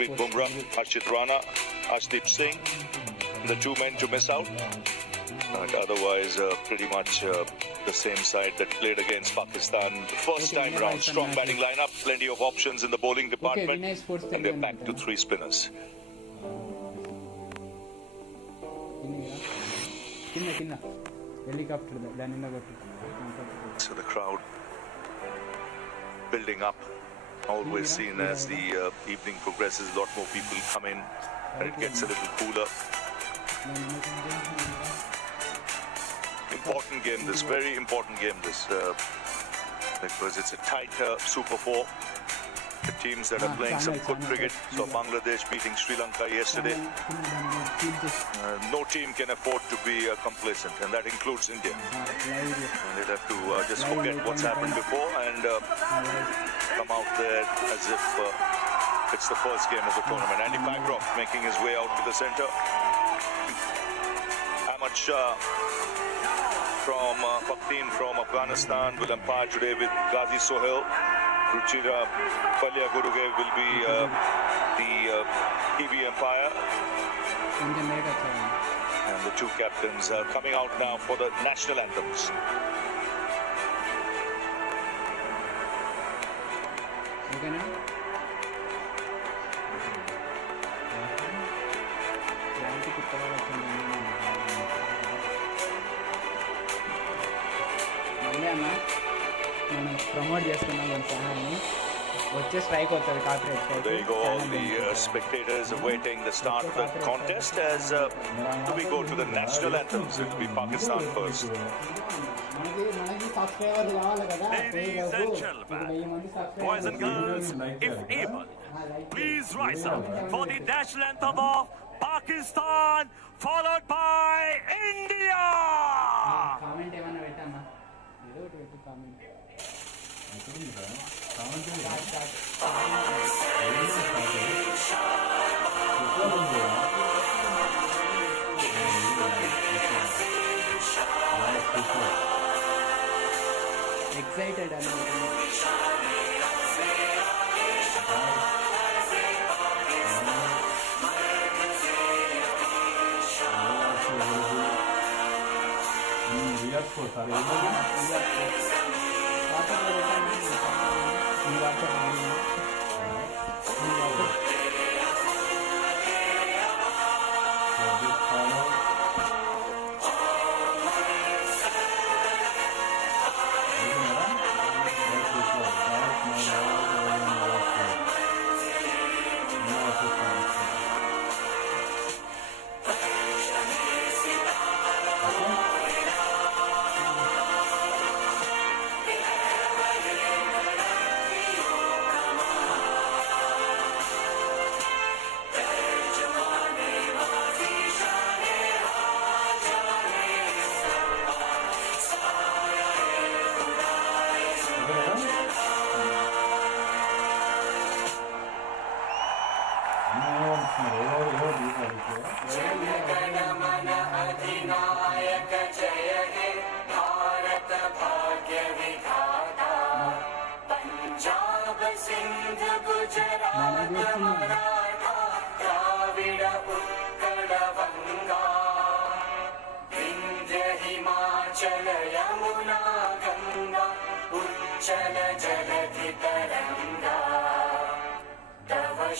Jasprit Bumrah, Harshit Rana, Ashdeep Singh, the two men to miss out. And otherwise, pretty much the same side that played against Pakistan first time round. Strong batting lineup, plenty of options in the bowling department, and they're back to three spinners. So the crowd building up. Always seen as the evening progresses, a lot more people come in and it gets a little cooler. Important game this, very important game this, because it's a tight Super 4. The teams that are playing some good cricket. So Bangladesh beating Sri Lanka yesterday. No team can afford to be complacent, and that includes India. And they'll have to just forget what's happened before and come out there as if it's the first game of the tournament. Andy Pycroft making his way out to the centre. Ahmad Shah from Paktin from Afghanistan will umpire today with Ghazi Sohail. Ruchira Palya Guruge will be the TV umpire. And the two captains are coming out now for the national anthems. Promote చేసుకున్నాం మన ఛానల్ని వచ్చే strike అవుతుంది corporate strike. There you go, all the spectators awaiting the start of the contest as we go to the national anthems. It will be Pakistan first. మనకి సబ్స్క్రైబర్లు కావాలి కదా. Ladies and gentlemen, boys and girls, if able, please rise up for the national anthem of Pakistan, followed by India. Comment ఏమన్నా పెట్టామా? ఏదో ఒకటి పెట్టి comment. Excited అని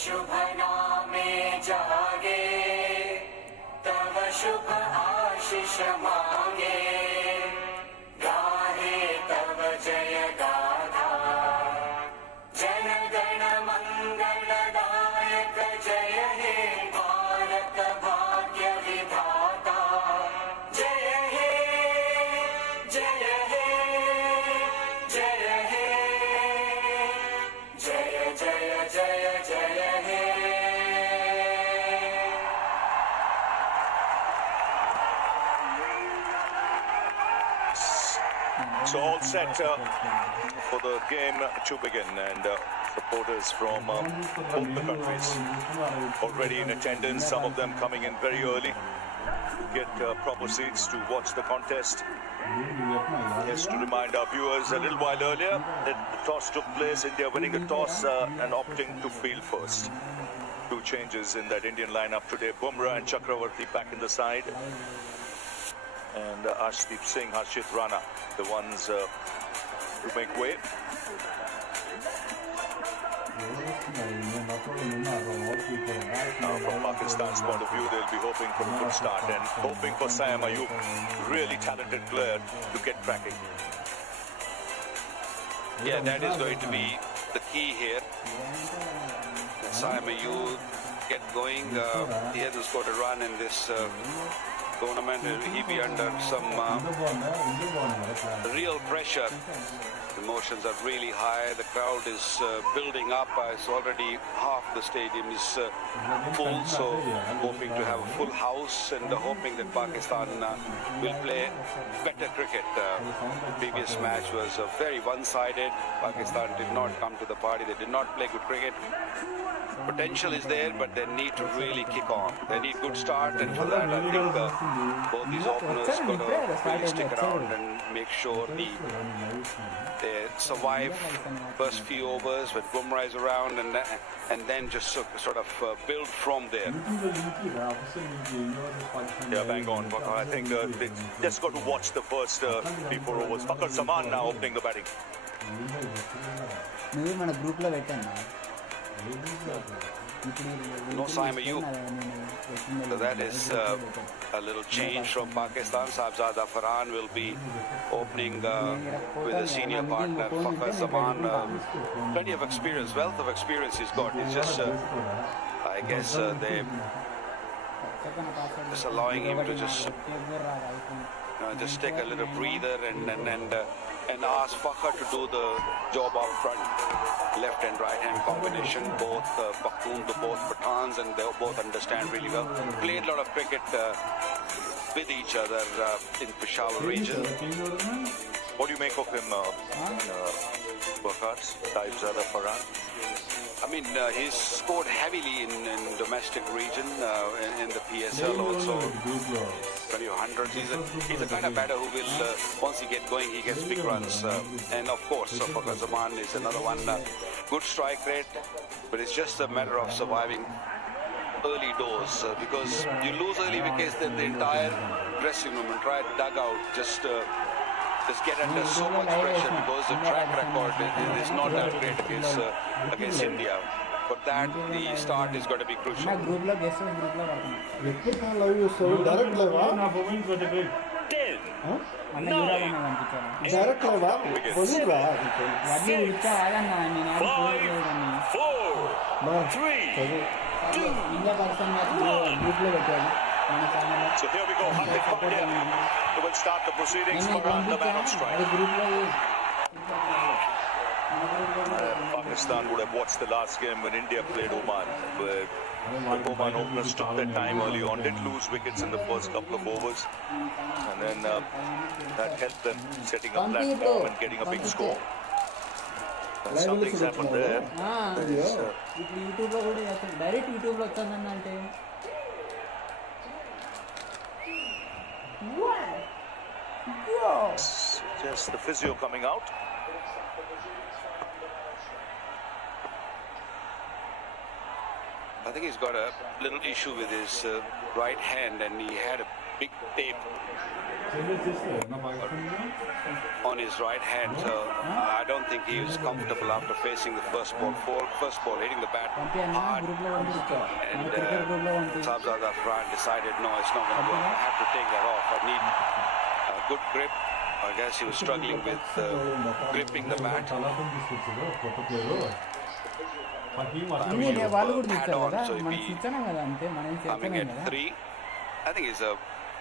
शुभ नामे जागे तव शुभ आशीष मांगे गाहे तव जय गाथा जन गण मंगलदायक जय हे भारत भाग्य विधाता जय हे जय हे जय हे जय जय जय जय So all set for the game to begin, and supporters from both the countries already in attendance, some of them coming in very early to get proper seats to watch the contest. Just to remind our viewers, a little while earlier that the toss took place, India winning the toss and opting to field first. Two changes in that Indian lineup today. Bumrah and Chakravarti back in the side. And Arshdeep Singh, Harshit Rana, the ones to make way. Now, from Pakistan's point of view, they'll be hoping for a good start and hoping for Saim Ayub, really talented player, to get cracking. Yeah, that is going to be the key here. Saim Ayub get going. He hasn't scored a run in this tournament. He'll be under some real pressure. Emotions are really high. The crowd is building up. It's already half the stadium is full, so hoping to have a full house and hoping that Pakistan will play better cricket. Previous match was very one-sided. Pakistan did not come to the party. They did not play good cricket. Potential is there, but they need to really kick on. They need good start, and for that I think both these openers got to really stick around and make sure they survive first few overs when Bumrah is around, and then just sort of build from there. Yeah, bang on. I think they just got to watch the first 3-4 overs. Fakhar Zaman now opening the batting. No Saim Ayub. So that is a little change from Pakistan. Sahibzada Farhan will be opening with a senior partner, Fakhar Zaman. Plenty of experience, wealth of experience he's got. It's just, I guess, they just allowing him to just take a little breather and ask Fakhar to do the job up front. Left and right hand combination, both Pakhtun to both Pathans, and they both understand really well. Played a lot of cricket with each other in Peshawar region. What do you make of him, Fakhar, Sahibzada Farhan? I mean, he's scored heavily in domestic region, in the PSL also. Plenty of hundreds. He's the kind of batter who will, once he gets going, he gets big runs. And of course, Fakhar Zaman is another one. Good strike rate, but it's just a matter of surviving early doors. Because you lose early wickets, then the entire dressing room and entire dugout just get under so much pressure, because the track record is not that great against India. For that, the start is going to be crucial. Direct live, wasn't it? 5, 4, 3, 2, 1. So here we go, Hardik Pandya who will start the proceedings. Farhan, the man on strike. Pakistan would have watched the last game when India played Oman, where the Oman openers took their time early on, did lose wickets in the first couple of overs, and then that helped them setting a platform and getting a big score. And something's happened there. Just the physio coming out. I think he's got a little issue with his right hand, and he had a big tape on his right hand. So I don't think he was comfortable after facing the first ball, hitting the bat hard. And Sahibzada Farhan decided, no, it's not going to work. I have to take that off. I need a good grip. I guess he was struggling with gripping the bat. So if he coming at 3, I think it's a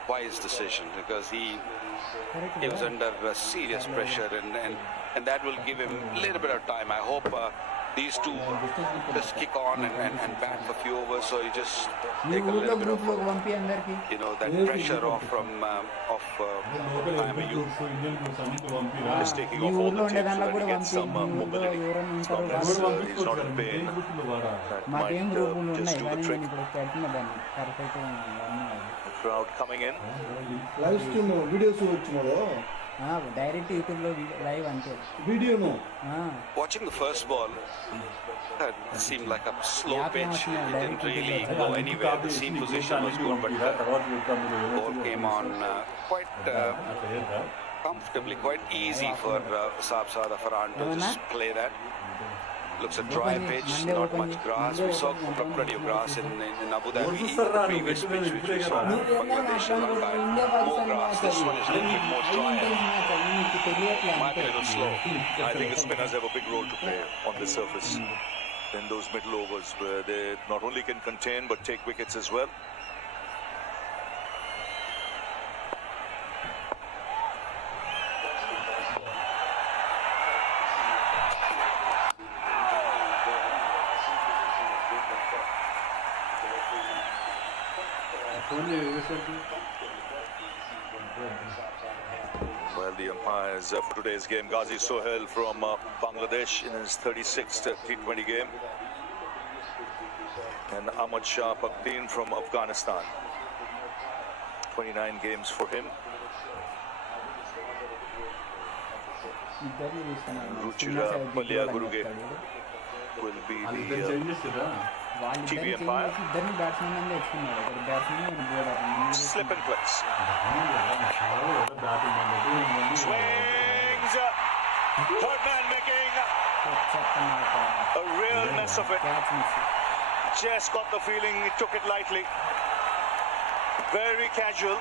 wise decision, because he was under serious pressure, and that will give him a little bit of time. I hope these two just kick on and bat for a few overs, so you just take a little bit of that pressure off from Saim Ayub. Just taking off all the tapes so that he gets some mobility. As long as he's not in pain, that might just do the trick. The crowd coming in. Live stream videos. Direct యూట్యూబ్లో live అంతే. వీడియోను Watching the first ball, that seemed like a slow pitch. It didn't really go anywhere. The seam position was good, but the ball came on quite comfortably, quite easy for Saab Farhan to just play that. Looks a dry pitch, not much grass. We saw plenty of grass in Abu Dhabi. The previous pitch which we saw in Bangladesh and Lanka, more grass. This one is a little bit more drier. Might be a little slow. I think the spinners have a big role to play on the surface in those middle overs where they not only can contain but take wickets as well. Well, the umpires for today's game, Ghazi Sohail from Bangladesh in his 36th T20 game, and Ahmad Shah Pakhdeen from Afghanistan. 29 games for him. Ruchira Malia Guruge will be the TV umpire. ఇద్దరిని batsmen తెచ్చుకున్నాడు. Batsmen bowler Slip and place. Swings. Third man making a real mess of it. Just got the feeling he took it lightly. Very casual.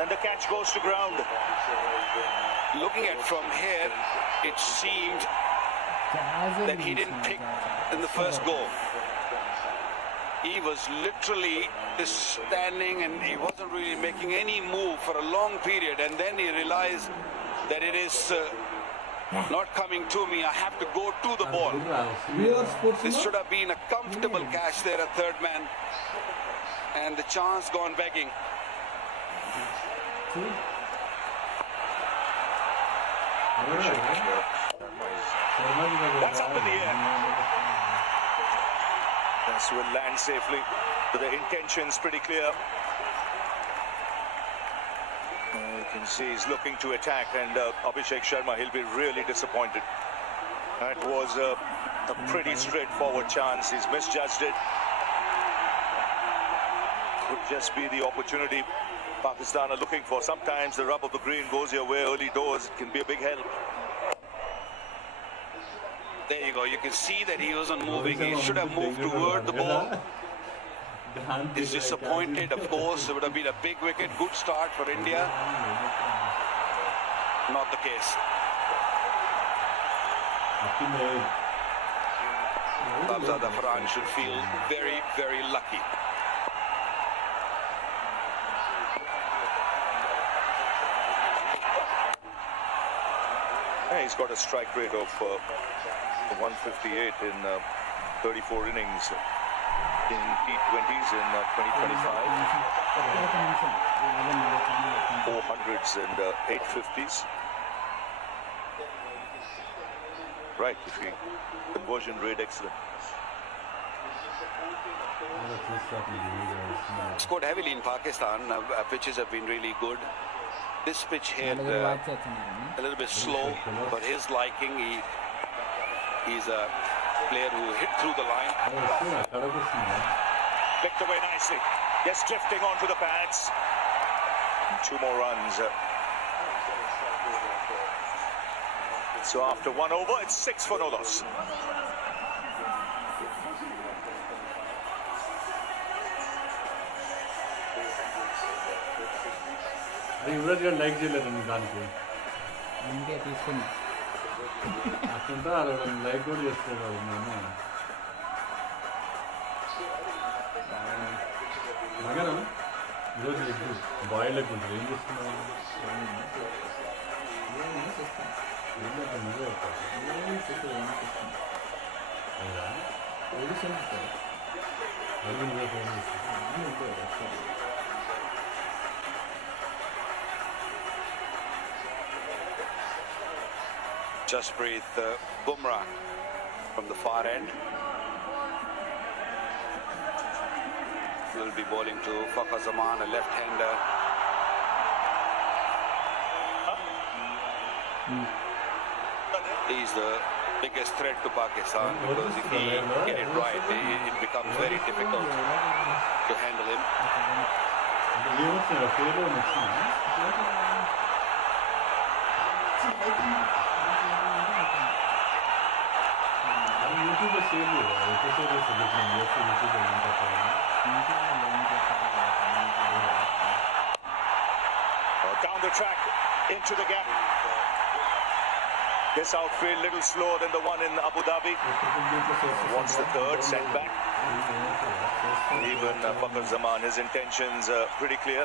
And the catch goes to ground. Looking at from here, it seemed that he didn't pick in the first go. He was literally just standing and he wasn't really making any move for a long period, and then he realized that it is not coming to me. I have to go to the ball. This should have been a comfortable catch there at third man, and the chance gone begging. That's up in the air. This will land safely. But the intention's pretty clear. You can see he's looking to attack, and Abhishek Sharma, he'll be really disappointed. That was a pretty straightforward chance. He's misjudged it. Could just be the opportunity Pakistan are looking for. Sometimes the rub of the green goes your way early doors. It can be a big help. There you go. You can see that he wasn't moving. He should have moved toward the ball. He's disappointed, of course. It would have been a big wicket. Good start for India. Not the case. Shahzad Farhan should feel very, very lucky. He's got a strike rate of 158 in 34 innings in T20s in 2025. 400s and 850s. Right, conversion rate excellent. Scored heavily in Pakistan. Pitches have been really good. This pitch here a little bit slow, but his liking. He's a player who hit through the line. Picked away nicely. Just drifting onto the pads. 2 more runs. So after 1 over, it's 6 for no loss. Yuvraj గారు like చేయలేదండి దానికి అందుకే తీసుకున్నా. అట్లుంటే like కూడా చేస్తారు మేము మగనం ఈరోజు ఎగ్ బాయిల్ ఎగ్ ఉంటుంది. ఏం చేస్తున్నావు? నువ్వే నువ్వే ఫోన్ చేస్తావు. Jasprit Bumrah from the far end. Will be bowling to Fakhar Zaman, a left-hander. He's the biggest threat to Pakistan because if he get it right, it becomes very difficult to handle him. ఏమొచ్చిన పేరు వచ్చింది యూట్యూబ్లో share చేయరు episode యూట్యూబ్లో Down the track, into the gap. This outfield little slower than the one in Abu Dhabi. Wants the third, sent back. Even Fakhar Zaman, his intentions are pretty clear.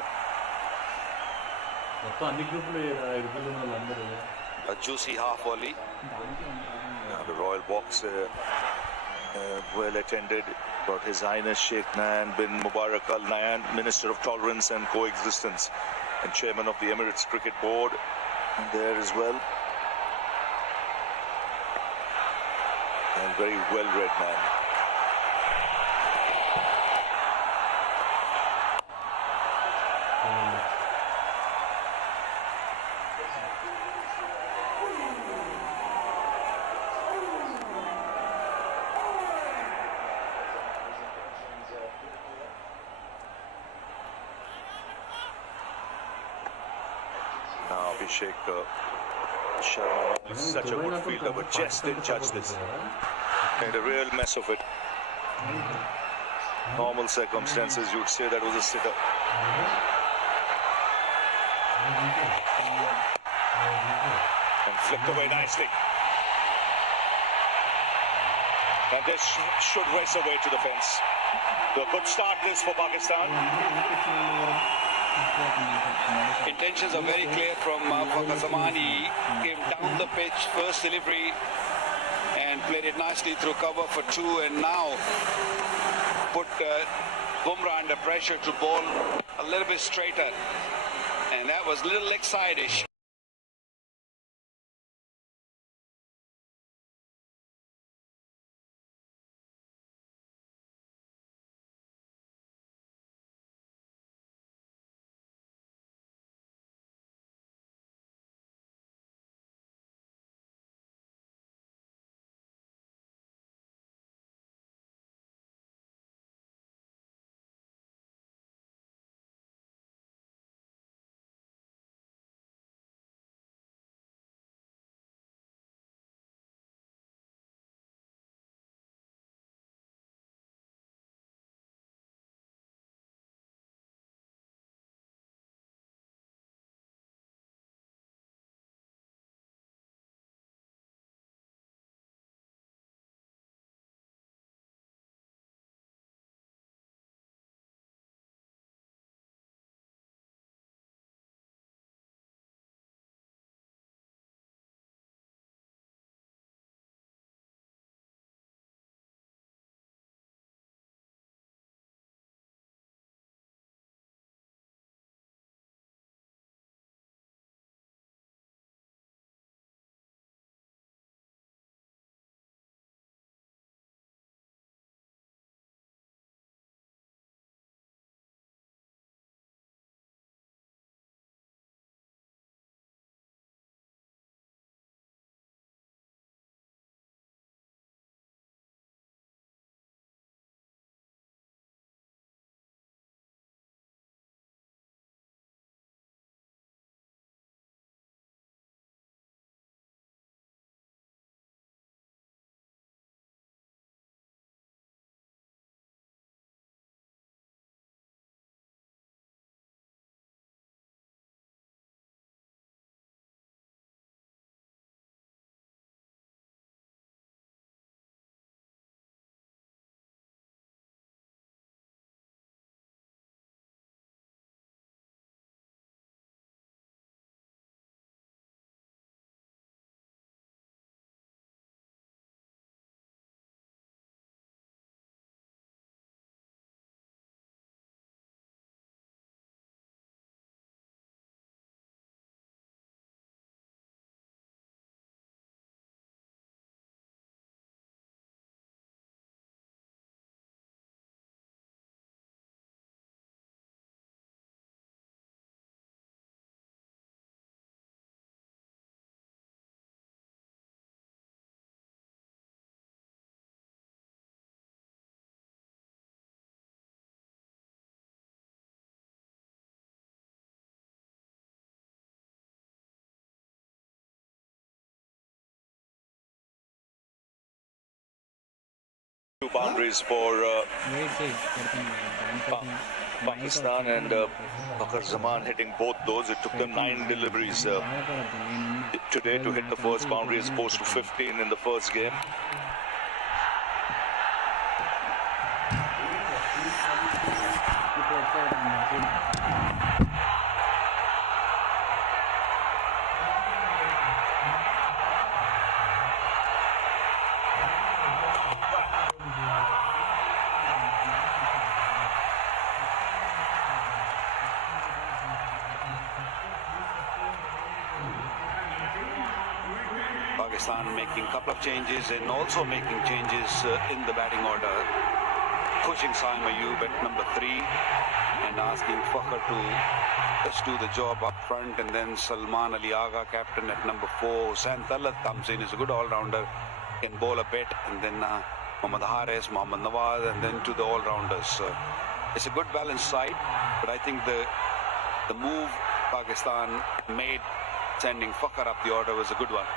మొత్తం అన్ని గ్రూపులు ఇరుకులు ఉన్న వాళ్ళందరూ A juicy half volley. The Royal Box well attended. Got His Highness Sheikh Nayan bin Mubarak Al Nayan, Minister of Tolerance and Coexistence and Chairman of the Emirates Cricket Board, there as well. And very well read man. Now Abhishek Sharma is such a good fielder, but just didn't judge this. Made a real mess of it. Normal circumstances, you'd say that was a sitter. And flicked away nicely. And this should race away to the fence. A good start this for Pakistan. Intentions are very clear from Fakhar Zaman. He came down the pitch, first delivery, and played it nicely through cover for two, and now put Bumrah under pressure to bowl a little bit straighter, and that was a little leg side-ish. boundaries for wait చేయి పెడతాను Pakistan, and Fakhar Zaman hitting both those. It took them 9 deliveries బాధపడద్దు నేను today to hit the first boundary as opposed to 15 in the first game. ఇప్పుడు వచ్చాడు Pakistan making a couple of changes and also making changes in the batting order. Pushing Saim Ayub at number 3 and asking Fakhar to just do the job up front, and then Salman Ali Agha, captain, at number 4. Hussain Talat comes in, is a good all-rounder, can bowl a bit, and then Mohammad Haris, Mohammad Nawaz, and then to the all-rounders. It's a good balanced side, but I think the move Pakistan made, sending Fakhar up the order, was a good one.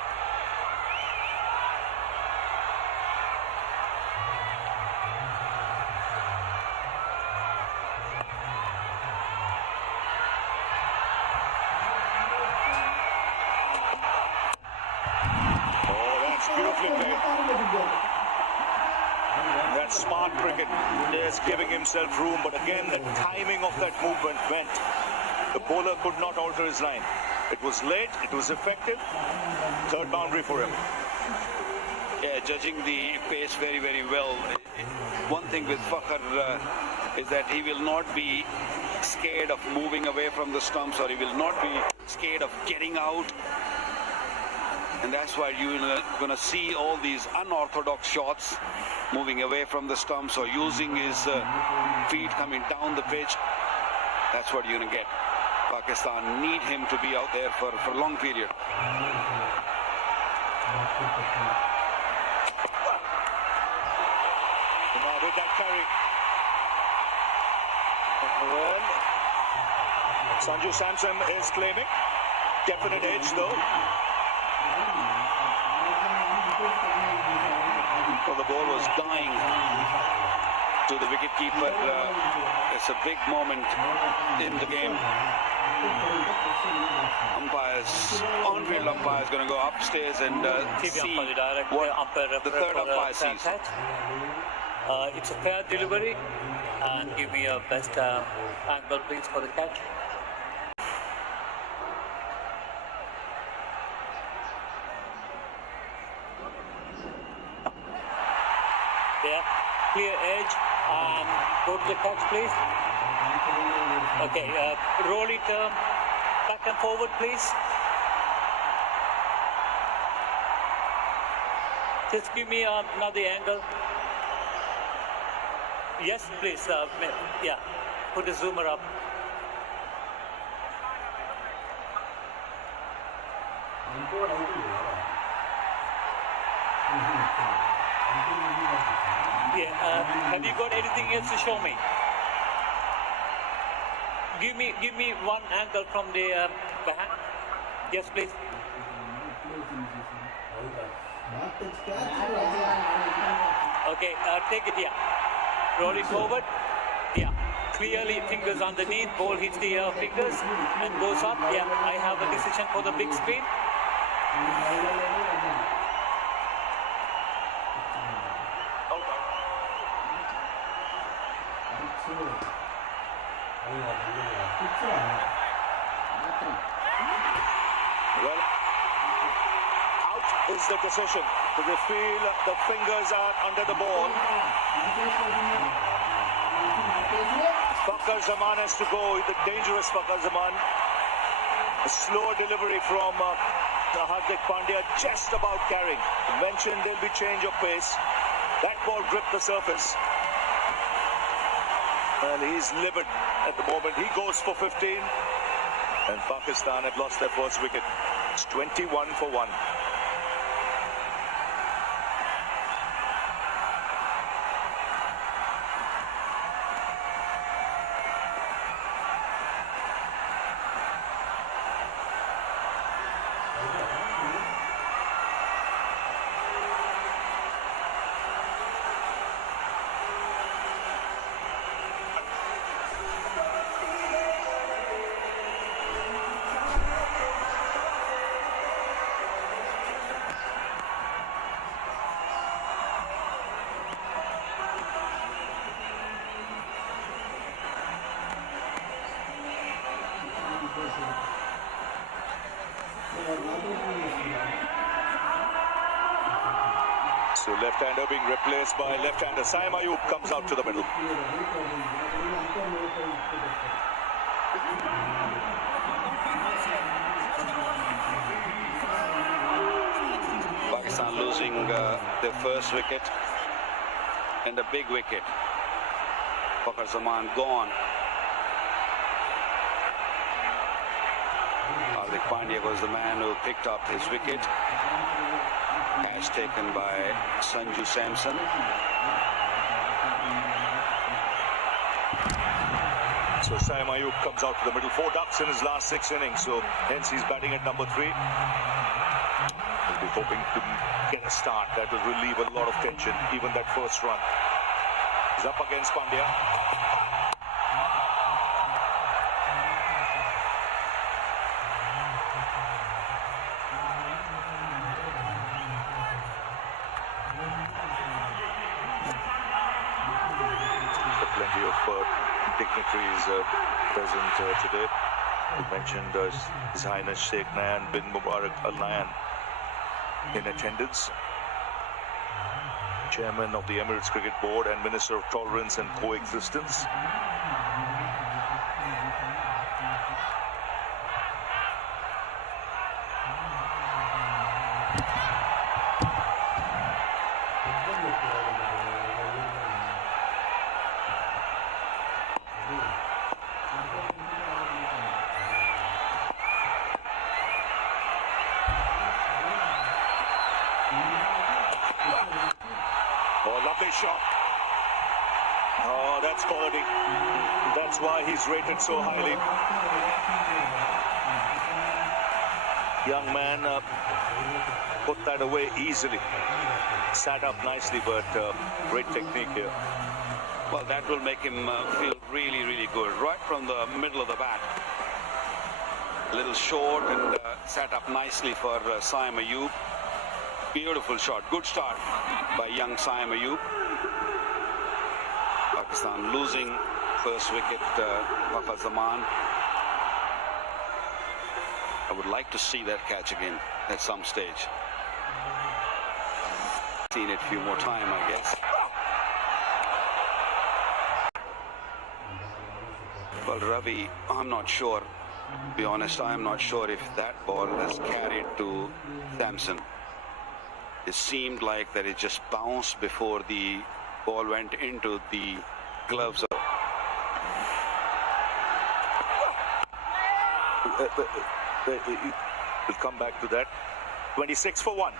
That's smart cricket. Just giving himself room, but again the timing of that movement meant the bowler could not alter his line. It was late, it was effective. Third boundary for him. Yeah, judging the pace very, very well. One thing with Fakhar is that he will not be scared of moving away from the stumps, or he will not be scared of getting out. And that's why you're going to see all these unorthodox shots, moving away from the stumps or using his feet coming down the pitch. That's what you're going to get. Pakistan need him to be out there for a long period. Now with that carry. Well, Sanju Samson is claiming. Definite edge though. Well, the ball was dying to the wicketkeeper. It's a big moment in the game. On-field umpire is going to go upstairs and see what the third umpire sees. It's a fair delivery, and give me a best angle please for the catch. Yeah, clear edge, and go to the catch please. Okay, roll it back and forward please. Just give me another angle. Yes, please. Yeah, put the zoomer up. Yeah. Have you got anything else to show me? Give me one angle from the back. Yes, please. Okay. Take it. Yeah. Roll it forward. Yeah. Clearly fingers underneath. Ball hits the fingers and goes up. Yeah. I have a decision for the big screen. Well, out is the decision. Do they feel the fingers are under the ball? Fakhar Zaman has to go. The dangerous Fakhar Zaman. A slow delivery from Hardik Pandya, just about carrying. Mentioned there'll be change of pace. That ball gripped the surface. Well, he's livid at the moment. He goes for 15. And Pakistan have lost their first wicket. It's 21 for 1. So left-hander being replaced by left-hander. Saim Ayub comes out to the middle. Pakistan losing their first wicket and a big wicket. Fakhar Zaman gone. Hardik Pandya was the man who picked up his wicket. Catch taken by Sanju Samson. So Saim Ayub comes out to the middle. 4 ducks in his last 6 innings. So hence he's batting at number 3. He'll be hoping to get a start. That will relieve a lot of tension. Even that first run. He's up against Pandya. Plenty of dignitaries present today. We mentioned His Highness Sheikh Nayan bin Mubarak Al Nayan in attendance. Chairman of the Emirates Cricket Board and Minister of Tolerance and Coexistence. Oh, lovely shot. Oh, that's quality. That's why he's rated so highly. Young man put that away easily. Sat up nicely, but great technique here. Well, that will make him feel really, really good. Right from the middle of the bat. A little short and sat up nicely for Saim Ayub. Beautiful shot. Good start by young Saim Ayub. Pakistan losing first wicket, Fakhar Zaman. I would like to see that catch again at some stage. Seen it a few more times, I guess. Well, Ravi, I'm not sure. To be honest, I'm not sure if that ball has carried to Samson. It seemed like that it just bounced before the ball went into the gloves. We'll come back to that. 26 for 1.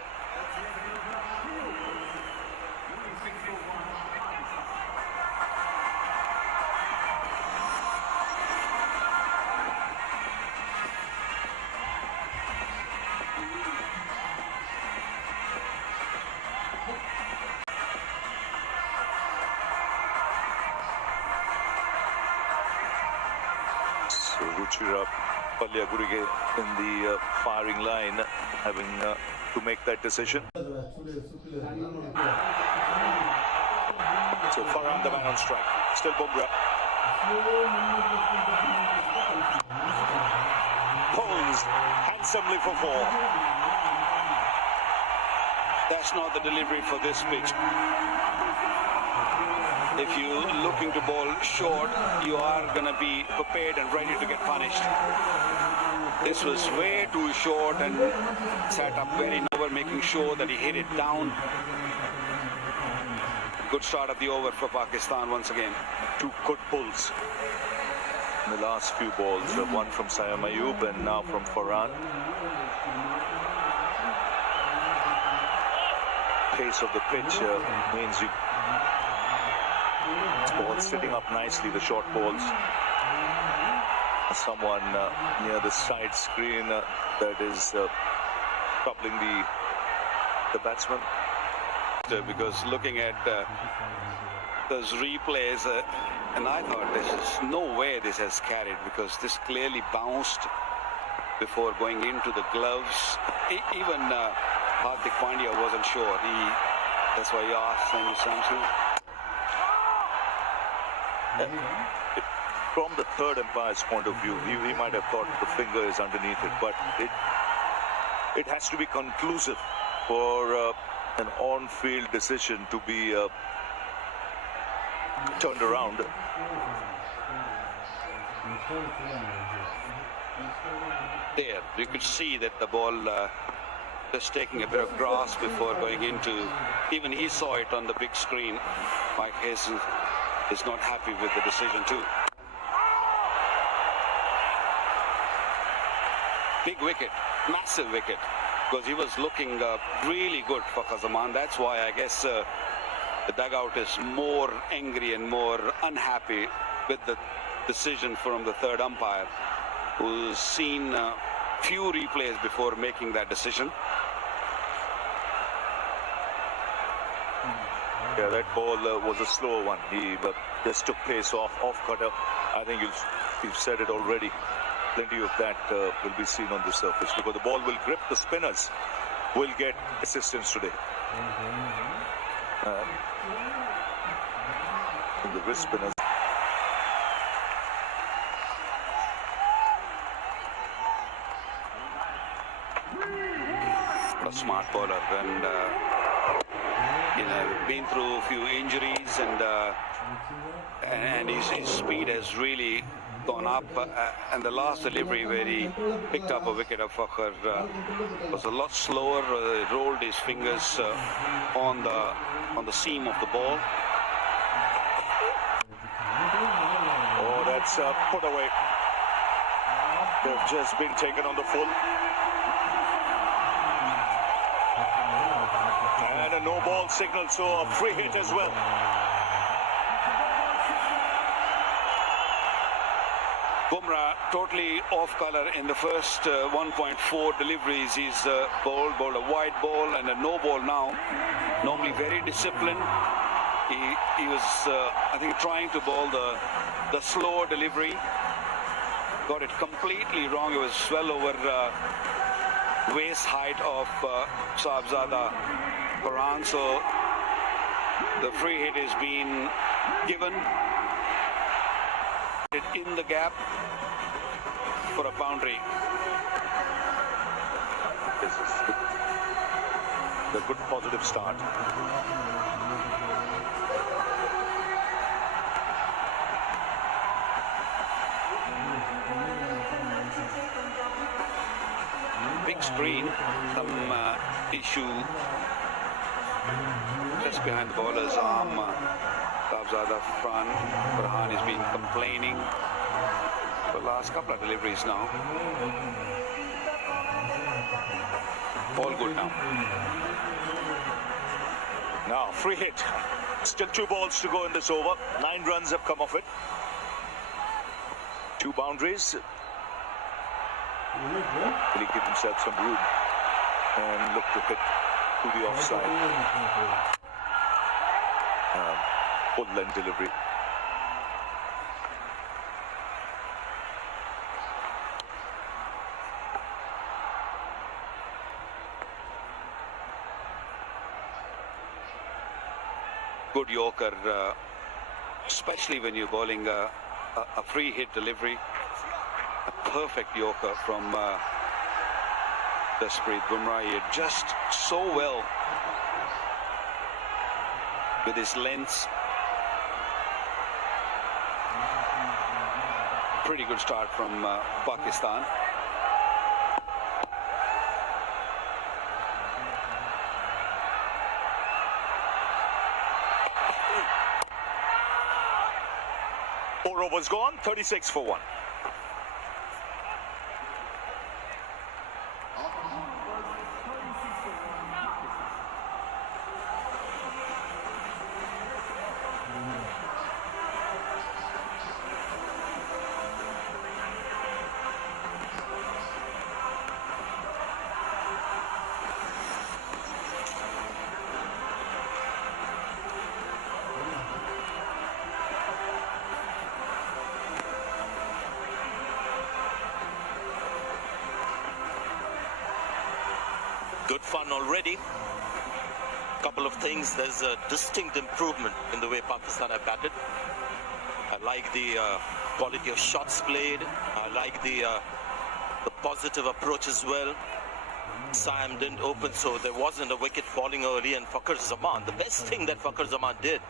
So Ruchira Palliagurige in the firing line, having to make that decision. So Farhan the man on strike. Still Bumrah. Pulls handsomely for 4. That's not the delivery for this pitch. If you're looking to bowl short, you are going to be prepared and ready to get punished. This was way too short and sat up very lower, making sure that he hit it down. Good start of the over for Pakistan once again. 2 good pulls in the last few balls. One from Saim Ayub and now from Farhan. Pace of the pitch means you balls sitting up nicely, the short balls. Someone near the side screen that is troubling the batsman. Because looking at those replays, and I thought this is no way this has carried, because this clearly bounced before going into the gloves. Even Hardik Pandya wasn't sure. That's why he asked Sanju Samson. From the third umpire's point of view, he might have thought the finger is underneath it, but it has to be conclusive for an on-field decision to be turned around. There, you could see that the ball just taking a bit of grass before going into. Even he saw it on the big screen. Mike Hazen is not happy with the decision too. Big wicket, massive wicket, because he was looking really good for Kazaman. That's why I guess the dugout is more angry and more unhappy with the decision from the third umpire, who's seen few replays before making that decision. Yeah, that ball was a slower one. He just took pace off cutter. I think you've said it already. Plenty of that will be seen on the surface because the ball will grip. The spinners will get assistance today. The wrist spinners. A smart bowler, and been through a few injuries, and his speed has really gone up. And the last delivery where he picked up a wicket of Fakhar was a lot slower. Rolled his fingers on the seam of the ball. Oh, that's put away. They've just been taken on the full. And a no ball signal, so a free hit as well. Bumrah totally off colour in the first 1.4 deliveries. He's bowled a wide ball and a no ball now. Normally very disciplined. He was, I think, trying to bowl the slower delivery. Got it completely wrong. It was well over waist height of Sahibzada Farhan. So the free hit is being given in the gap for a boundary. This is a good positive start. Big screen, some issue just behind the bowler's arm. Sahibzada Farhan has been complaining for the last couple of deliveries now. All good now. Now, free hit. Still 2 balls to go in this over. 9 runs have come off it. 2 boundaries. Will he give himself some room and look to hit to the offside? Full length delivery. Good Yorker, especially when you're bowling a free hit delivery. A perfect Yorker from Jasprit Bumrah. He adjusts so well with his lengths. Pretty good start from Pakistan. Four overs gone, 36 for 1. Good fun already. Couple of things. There's a distinct improvement in the way Pakistan have batted. I like the quality of shots played. I like the positive approach as well. Sam didn't open, so there wasn't a wicket falling early. And Fakhar Zaman, the best thing that Fakhar Zaman did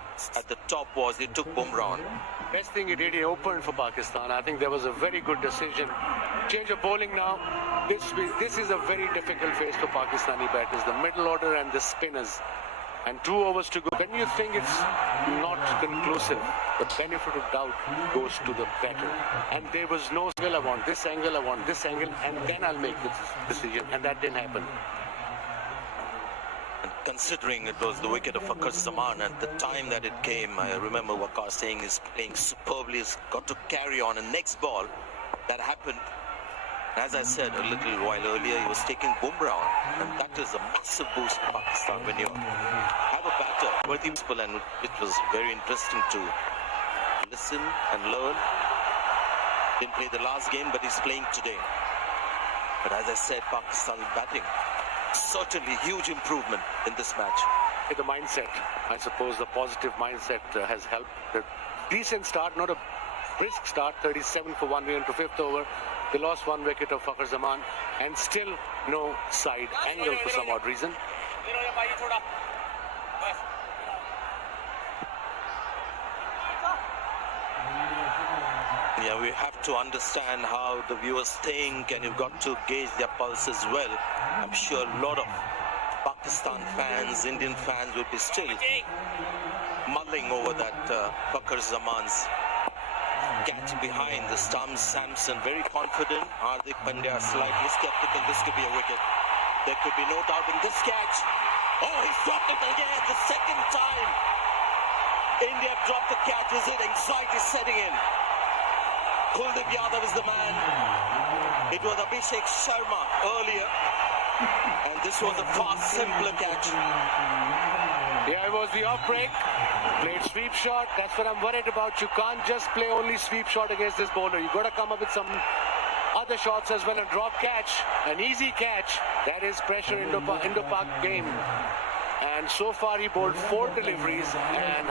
at the top was he took Bumrah on. Best thing he did, he opened for Pakistan. I think there was a very good decision. Change of bowling now. This is a very difficult phase for Pakistani batters, the middle order and the spinners. And 2 overs to go. When you think it's not conclusive, the benefit of doubt goes to the batter. And there was no angle, I want this angle, I want this angle, and then I'll make this decision. And that didn't happen. And considering it was the wicket of Fakhar Zaman at the time that it came, I remember Waqar saying he's playing superbly, he's got to carry on. And next ball, that happened. As I said a little while earlier, he was taking Bumrah on, and that is a massive boost for Pakistan when you have a batter worthy people, and it was very interesting to listen and learn. Didn't play the last game, but he's playing today. But as I said, Pakistan batting, certainly huge improvement in this match. The mindset, I suppose the positive mindset has helped. The decent start, not a brisk start, 37 for 1 into 5th over. They lost 1 wicket of Fakhar Zaman and still no side angle for some odd reason. Yeah, we have to understand how the viewers think, and you've got to gauge their pulse as well. I'm sure a lot of Pakistan fans, Indian fans will be still mulling over that Fakhar Zaman's catch behind the stumps. Samson very confident. Hardik Pandya slightly skeptical. This could be a wicket. There could be no doubt in this catch. Oh, he's dropped it again. The second time India dropped the catch. Is it anxiety setting in? Kuldeep Yadav is the man. It was Abhishek Sharma earlier, and this was a far simpler catch. Yeah, it was the off break. Played sweep shot. That's what I'm worried about. You can't just play only sweep shot against this bowler. You've got to come up with some other shots as well. And drop catch, an easy catch. That is pressure in the Indo-Pak game. And so far he bowled 4 deliveries and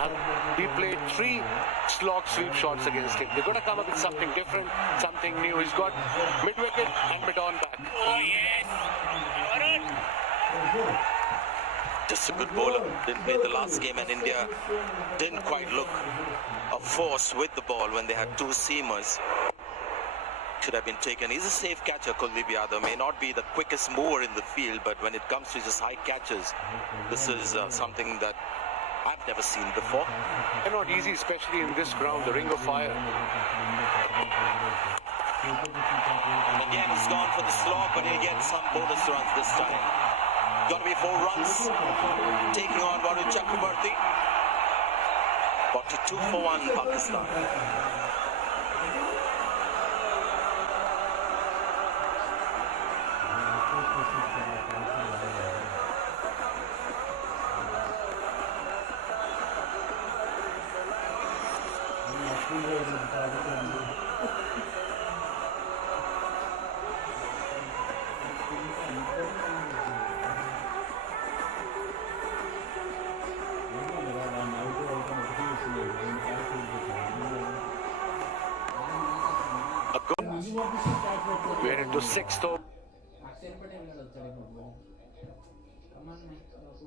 he played 3 slog sweep shots against him. They've got to come up with something different, something new. He's got mid-wicket and mid-on back. Oh, yes. Just a good bowler. Didn't play the last game, and India didn't quite look a force with the ball when they had 2 seamers. Should have been taken. He's a safe catcher, Kuldeep Yadav. May not be the quickest mover in the field, but when it comes to just high catches, this is something that I've never seen before. They're not easy, especially in this ground, the Ring of Fire. And again, he's gone for the slog, but he'll get some bonus runs this time. Got to be 4 runs. Taking on Varun Chakrabarti. 42 for 1, Pakistan. We're into 6th over. Axar Patel గారు వచ్చాడు ఇప్పుడు. Come on man బాబు.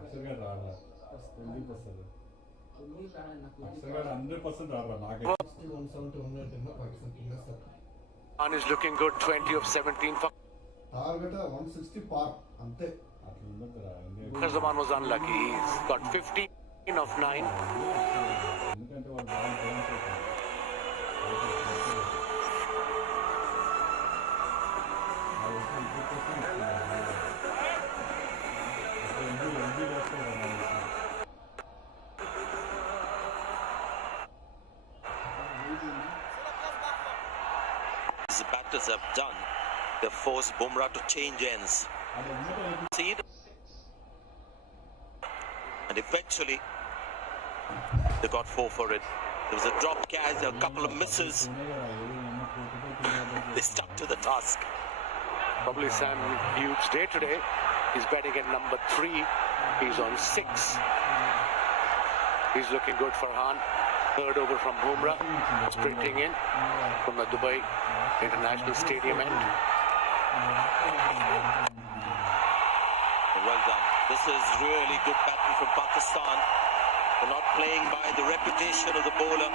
అక్షర్ గారు రారా 20%. కుల్దీప్ రాడు నాకు. అక్షర్ గారు 100% రారా నాకే 170 ఉన్నట్టున్నా Pakistan team sir. Khan is looking good, 20 of 17. Target 160 par అంతే. అట్లా ఉండదురా India. Fakhar Zaman was unlucky. He's got 15 of 9. ఎందుకంటే వాళ్ళు బాగా బౌన్స్ అవుతారు. The batters have done. They forced Bumrah to change ends. And eventually, they got 4 for it. There was a drop catch, a couple of misses. They stuck to the task. Probably Sam huge day today. He's batting at number 3. He's on 6. He's looking good for Khan. 3rd over from Bumrah. Sprinting in from the Dubai International Stadium end. Well done. This is really good batting from Pakistan. They're not playing by the reputation of the bowler.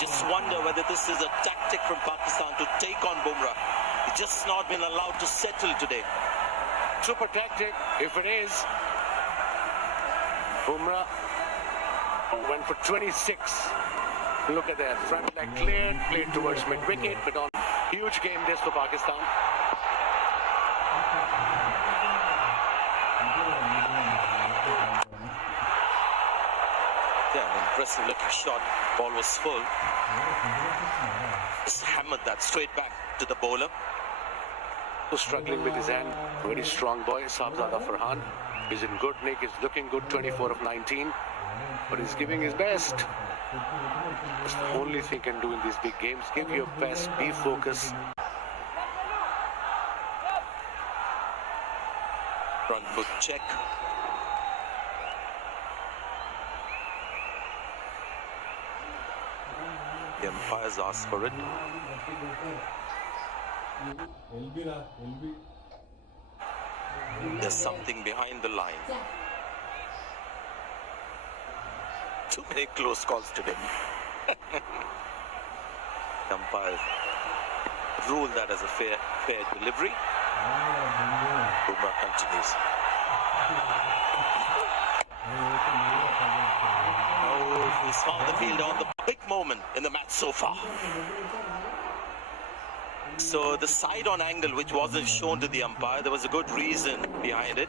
Just wonder whether this is a tactic from Pakistan to take on Bumrah. He's just not been allowed to settle today. Super tactic, if it is. Bumrah went for 26. Look at that. Front leg cleared, played towards mid-wicket, but on huge game this for Pakistan. Yeah, an impressive looking shot. Ball was full. Just hammered that straight back to the bowler. Who's struggling with his hand. Very strong boy, Sahibzada Farhan. He's in good nick, he's looking good, 24 of 19. But he's giving his best. It's the only thing you can do in these big games. Give your best, be focused. Front foot check. The umpires asked for it. There's something behind the line. Too many close calls today. The umpires ruled that as a fair delivery. Bumrah continues. Oh, he's found the fielder on the big moment in the match so far. So the side-on angle, which wasn't shown to the umpire, there was a good reason behind it.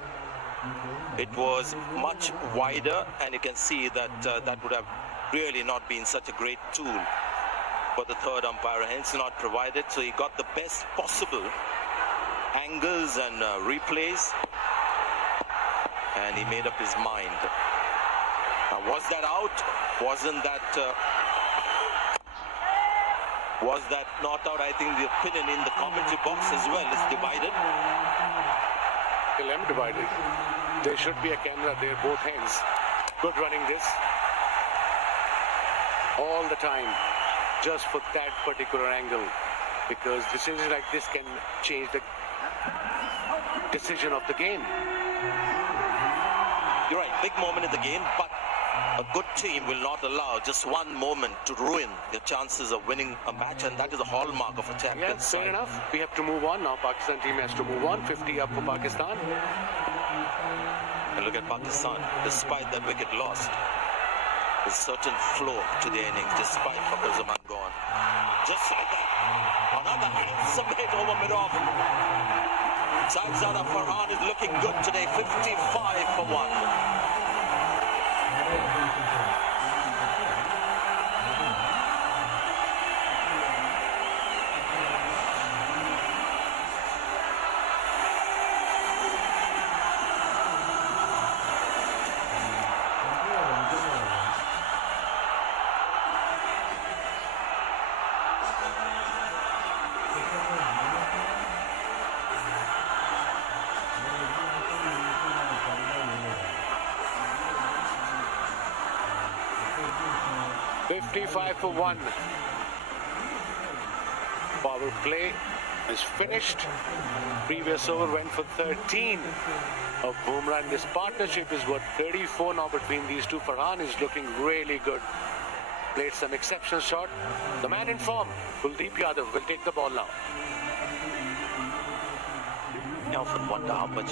It was much wider, and you can see that that would have really not been such a great tool for the third umpire, hence not provided. So he got the best possible angles and replays, and he made up his mind. Now, was that out? Was that not out? I think the opinion in the commentary box as well is divided. Let them divided. There should be a camera there, both hands. Good running this. All the time. Just for that particular angle. Because decisions like this can change the decision of the game. You're right, big moment in the game, but a good team will not allow just one moment to ruin their chances of winning a match, and that is a hallmark of a champion Yeah, side. fair enough. We have to move on now. Pakistan team has to move on. 50 up for Pakistan. And look at Pakistan, despite that wicket lost, there's a certain flow to the innings, despite Fakhar Zaman gone. Just like that, another handsome hit over mid-off. Sahibzada Farhan is looking good today, 55 for 1. $55 for 1. Power play is finished. Previous over went for 13 of Bumrah, and this partnership is worth 34 now between these two. Farhan is looking really good. Played some exceptional shot. The man in form, Kuldeep Yadav, will take the ball now. I often wonder how much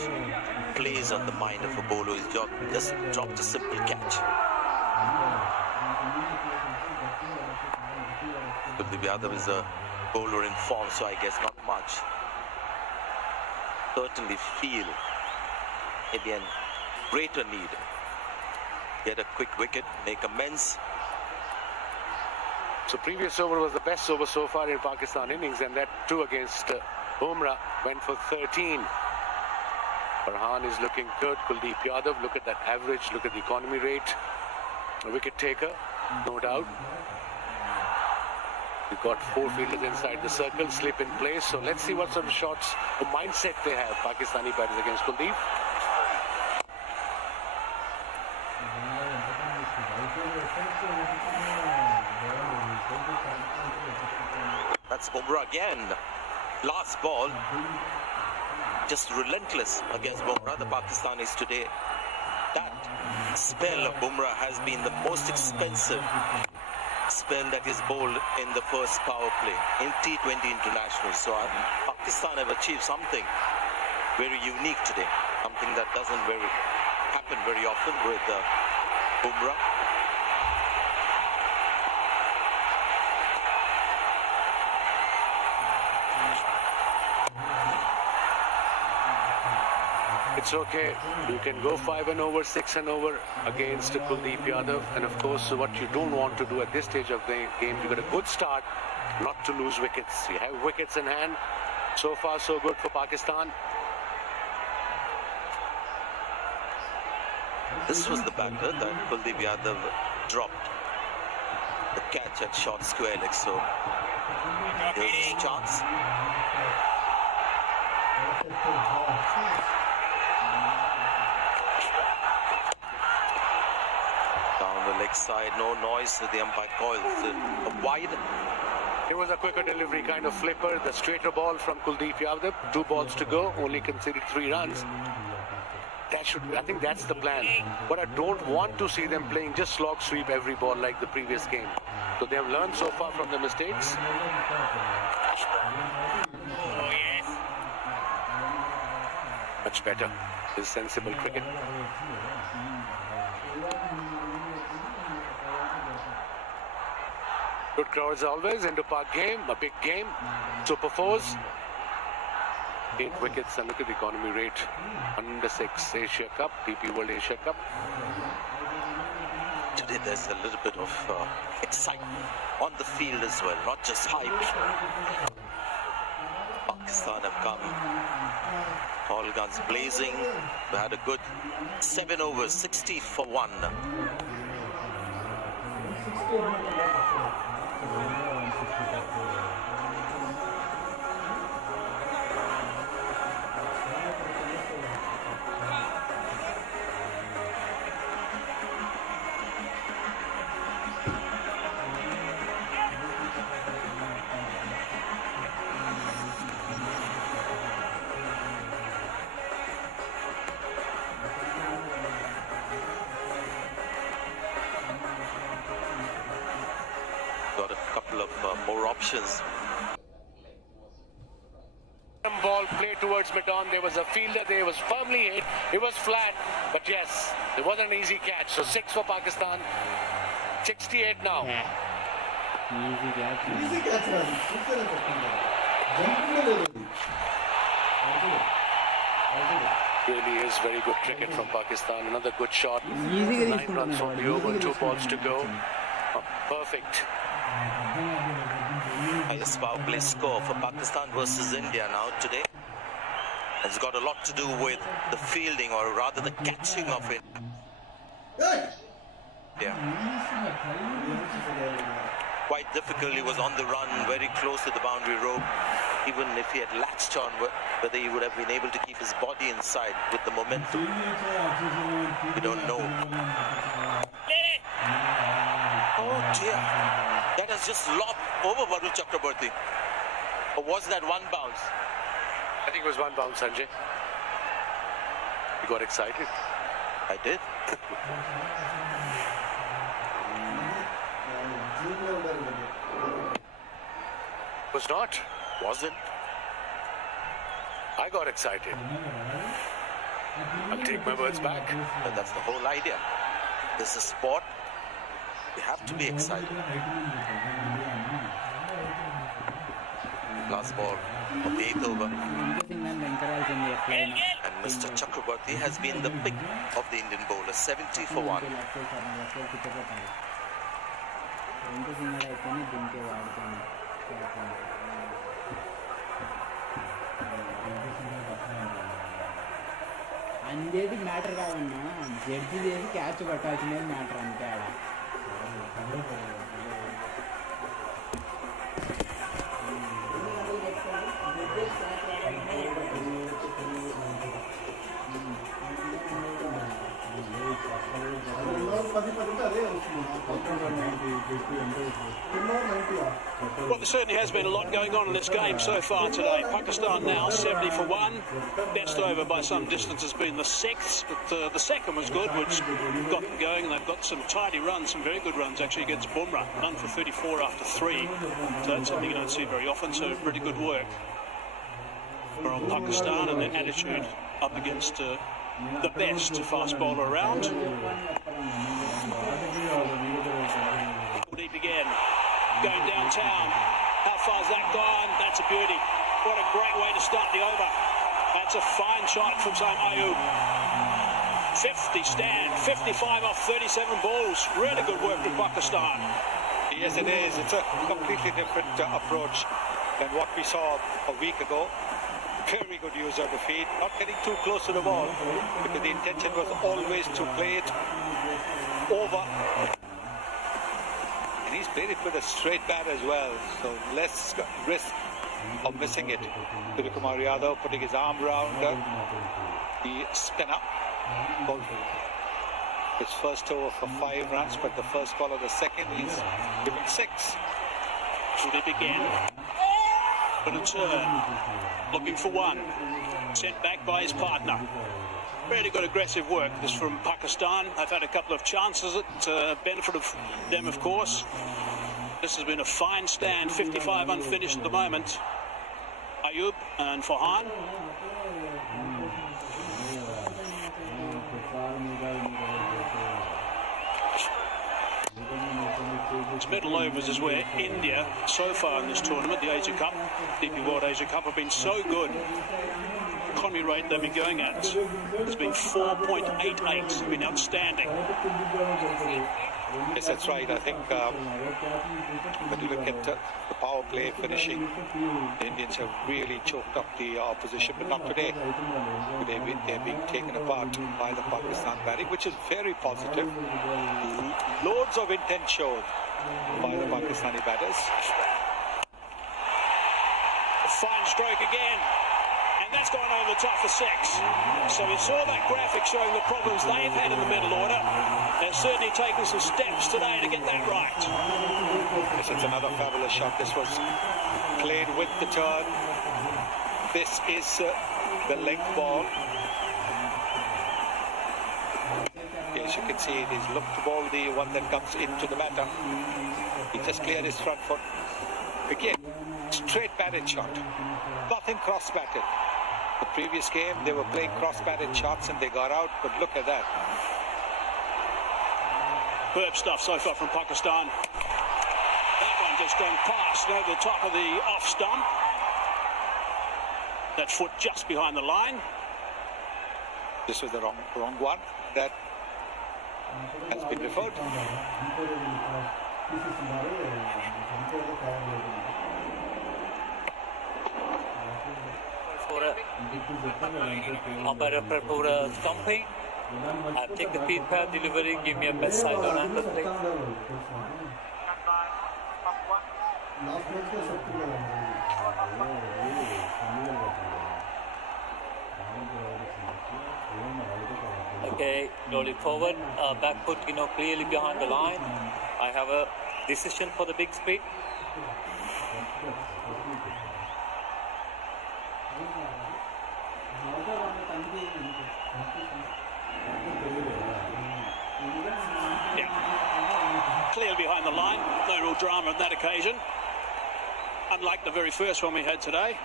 plays on the mind of a bowler who's just dropped a simple catch. Kuldeep Yadav is a bowler in form, so I guess not much. Certainly feel maybe a greater need. Get a quick wicket, make amends. So previous over was the best over so far in Pakistan innings, and that too against Bumrah went for 13. Farhan is looking good. Kuldeep Yadav, look at that average, look at the economy rate. A wicket taker, no doubt. We've got 4 fielders inside the circle, slip in place. So let's see what sort of shots or mindset they have, Pakistani batters against Kuldeep. That's Bumrah again. last ball, just relentless against Bumrah, the Pakistanis today. That spell of Bumrah has been the most expensive spell that is bowled in the first power play in T20 internationals. So Pakistan have achieved something very unique today, something that doesn't happen very often with Bumrah. It's okay. You can go 5 and over, 6 and over against Kuldeep Yadav. And of course, what you don't want to do at this stage of the game, you got a good start, not to lose wickets. You have wickets in hand. So far, so good for Pakistan. This was the batter that Kuldeep Yadav dropped the catch at short square leg. So here's his chance. Down the leg side, no noise. The umpire calls it wide. It was a quicker delivery kind of flipper. The straighter ball from Kuldeep Yadav. 2 balls to go. Only conceded 3 runs. I think that's the plan. But I don't want to see them playing just slog sweep every ball like the previous game. So they have learned so far from their mistakes. Oh, yes. Much better. This is sensible cricket. Good crowds always. Into Park game. A big game. Super 4s. 8 wickets, and look at the economy rate. Under 6 Asia Cup, DP World Asia Cup. Today there's a little bit of excitement on the field as well, not just hype. Pakistan have come, all guns blazing. We had a good 7 overs, 60 for 1. Got a couple of more options. Ball play towards mid-on. There was a fielder there. It was firmly hit. It was flat. But yes, it wasn't an easy catch. So 6 for Pakistan. 68 now. Easy catch. Easy catch రాదు. Super కొట్టింది. Jumping లేదు. Really is very good cricket from Pakistan. Another good shot. Easy 9 runs from the over. 2 balls to go. Perfect. Highest power play score for Pakistan versus India now today. It's got a lot to do with the fielding, or rather the catching of it. Yeah. Quite difficult. He was on the run, very close to the boundary rope. Even if he had latched on, whether he would have been able to keep his body inside with the momentum, we don't know. Oh dear. That has just lobbed over Varun Chakraborty. Or was that one bounce? I think it was 1 bounce, Sanjay. You got excited. I did. Was not. Wasn't. I got excited. I'll take my words back. But that's the whole idea. This is sport. You have to be excited. Last ball of the 8th over. And Mr. Chakraborty has been the pick of the Indian bowler. 70 for 1. అందేది matter కాదన్నా, judge చేసి catch పట్టాల్సినది matter అంతే. ఆడ పది అదే వస్తుంది. Well, there certainly has been a lot going on in this game so far today. Pakistan now 70 for 1. Best over by some distance has been the sixth, but the second was good, which got them going, and they've got some tidy runs, some very good runs actually against Bumrah. 1 for 34 after 3. So that's something you don't see very often, so pretty good work from Pakistan and their attitude up against the best fast bowler around. Deep again. Going downtown. How far's that gone? That's a beauty. What a great way to start the over. That's a fine shot from Saim Ayub. 50 stand, 55 off 37 balls. Really good work from Pakistan. Yes, it is. It's a completely different approach than what we saw a week ago. Very good use of the feet. Not getting too close to the ball because the intention was always to play it over. And he's played it with a straight bat as well, so less risk of missing it. Suryakumar Yadav putting his arm around the spinner. His first over for 5 runs, but the first ball of the second, he's given 6. Should it begin? But a turn, looking for 1, sent back by his partner. Really good aggressive work. This from Pakistan. They've had a couple of chances at benefit of them, of course. This has been a fine stand. 55 unfinished at the moment. Ayub and Farhan. It's middle overs is where India, so far in this tournament, the Asia Cup, DP World Asia Cup, have been so good. Economy rate they've been going at has been 4.88. It's been outstanding. Yes, that's right. I think when you look at the power play finishing, the Indians have really choked up the opposition, but not today. Today they're being taken apart by the Pakistan batting, which is very positive. Loads of intent showed by the Pakistani batters. A fine stroke again. And that's gone over the top for 6. So we saw that graphic showing the problems they've had in the middle order. They're certainly taking some steps today to get that right. Yes, it's another fabulous shot. This was played with the turn. This is the length ball. Yes, you can see it is looked to ball, the one that comes into the batter. He just cleared his front foot. Again, straight batted shot. Nothing cross-batted. The previous game, they were playing cross-batted shots and they got out, but look at that. Superb stuff so far from Pakistan. That one just going past over the top of the off stump. That foot just behind the line. This was the wrong one. That has been referred. Umpire for stumping. Take the feed pad delivery. Give me a best side on angle, please. Okay, rolling forward. Back foot, clearly behind the line. I have a decision for the big speed. Yeah. Clearly behind the line. No real drama on that occasion. Unlike the very first one we had today.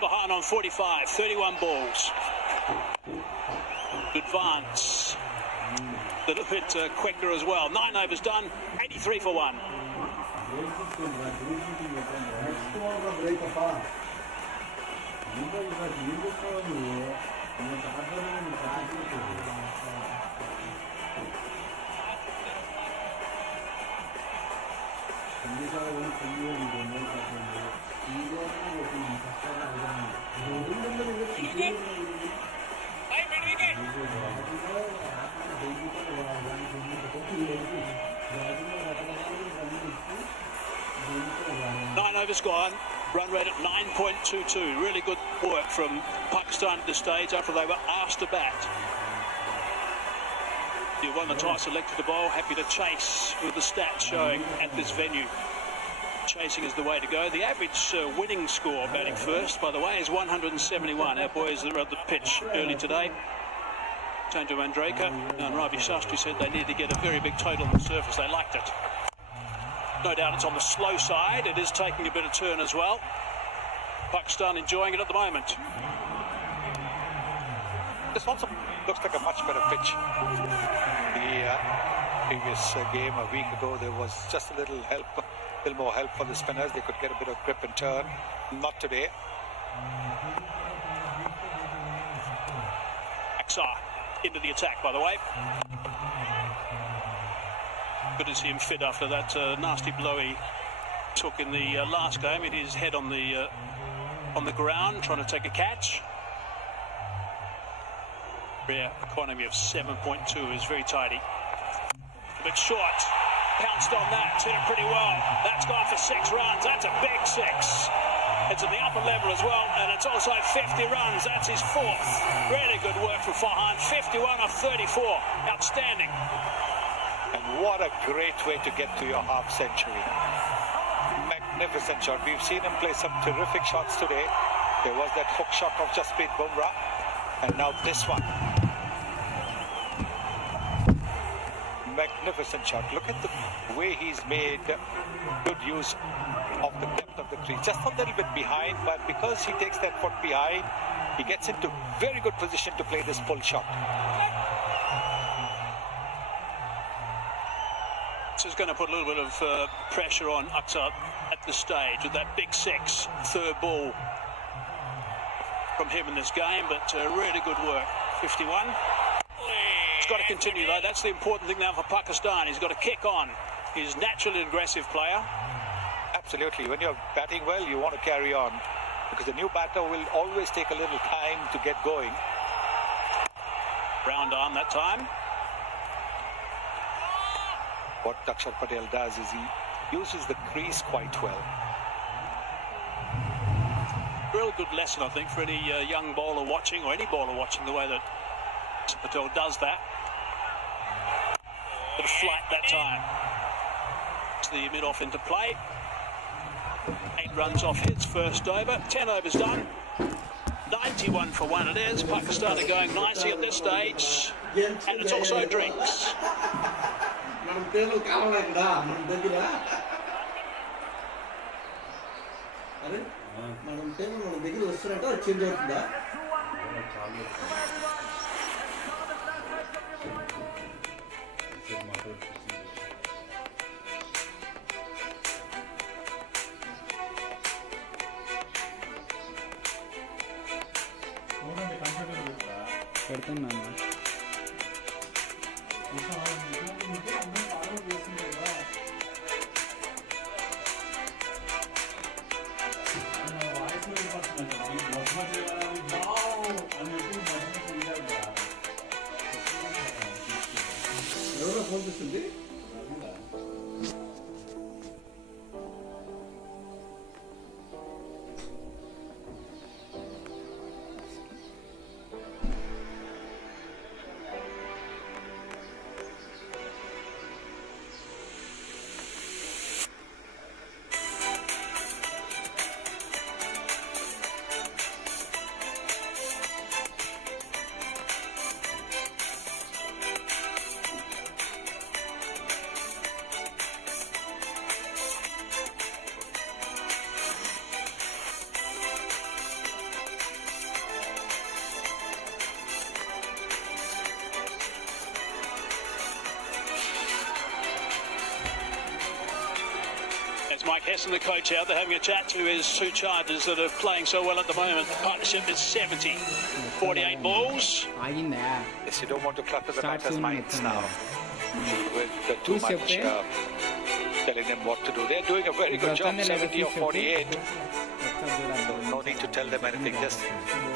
Farhan on 45, 31 balls. Advance. A little bit quicker as well. 9 overs done, 83 for 1. Nine overs gone, run rate at 9.22. Really good work from Pakistan at this stage after they were asked to bat. He won the toss, selected the ball, happy to chase with the stats showing at this venue. Chasing is the way to go. The average winning score batting first, by the way, is 171. Our boys are at the pitch early today. Sanju Mandraker and Ravi Shastri said they needed to get a very big total on the surface. They liked it. No doubt it's on the slow side. It is taking a bit of turn as well. Pakistan enjoying it at the moment. This also looks like a much better pitch. The previous game a week ago, there was just a little more help for the spinners. They could get a bit of grip and turn. Not today. Aksar into the attack, by the way. Good to see him fit after that nasty blow he took in the last game. It is head on the ground, trying to take a catch. Rare economy of 7.2 is very tidy. A bit short. Pounced on that, hit it pretty well. That's gone for 6 runs. That's a big 6. It's at the upper level as well, and it's also 50 runs. That's his 4th. Really good work from Farhan. 51 of 34. Outstanding. And what a great way to get to your half century. Magnificent shot. We've seen him play some terrific shots today. There was that hook shot of Jasprit Bumrah, and now this one. Magnificent shot. Look at the way he's made good use of the depth of the crease. Just a little bit behind, but because he takes that foot behind, he gets into very good position to play this pull shot. This is going to put a little bit of pressure on Aksar at this stage with that big 6, 3rd ball from him in this game, but really good work. 51. He's got to continue though. That's the important thing now for Pakistan. He's got to kick on. He's naturally an aggressive player. Absolutely. When you're batting well, you want to carry on, because the new batter will always take a little time to get going. Round arm that time. What Akshar Patel does is he uses the crease quite well. Real good lesson, I think, for any young bowler watching, or any bowler watching, the way that Patel does that. Bit of flight that time. It's the mid-off into play. 8 runs off his first over. 10 overs done. 91 for 1 it is. Pakistan are going nicely at this stage. And it's also drinks. మనం table మన దగ్గర వస్తున్నట్టు అది change అవుతుందా పెడుతున్నాను ఎవరో phone చేస్తుంది Mike Hesson, the coach, out there having a chat to his 2 charges that are playing so well at the moment. The partnership is 70, 48 balls. Yes, you don't want to clutter the batter's minds now with too much telling them what to do. They're doing a very good job, 70 or 48. No need to tell them anything, just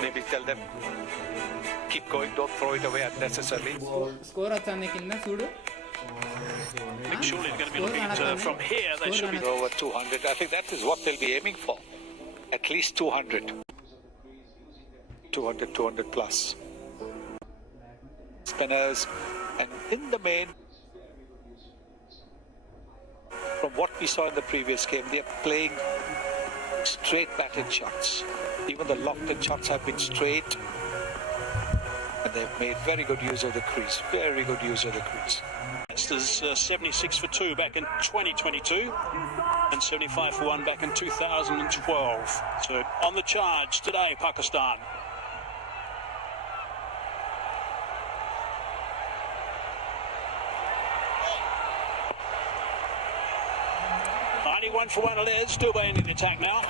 maybe tell them keep going, don't throw it away unnecessarily. Score I think surely they're going to be looking at from here. They should be over 200. I think that is what they'll be aiming for. At least 200. 200 plus. spinners, and in the main, from what we saw in the previous game, they are playing straight batted shots. Even the lofted shots have been straight, and they've made very good use of the crease. Very good use of the crease. Masters 76 for 2 back in 2022 and 75 for 1 back in 2012. So on the charge today, Pakistan. One for one it is. Dubey into the attack now.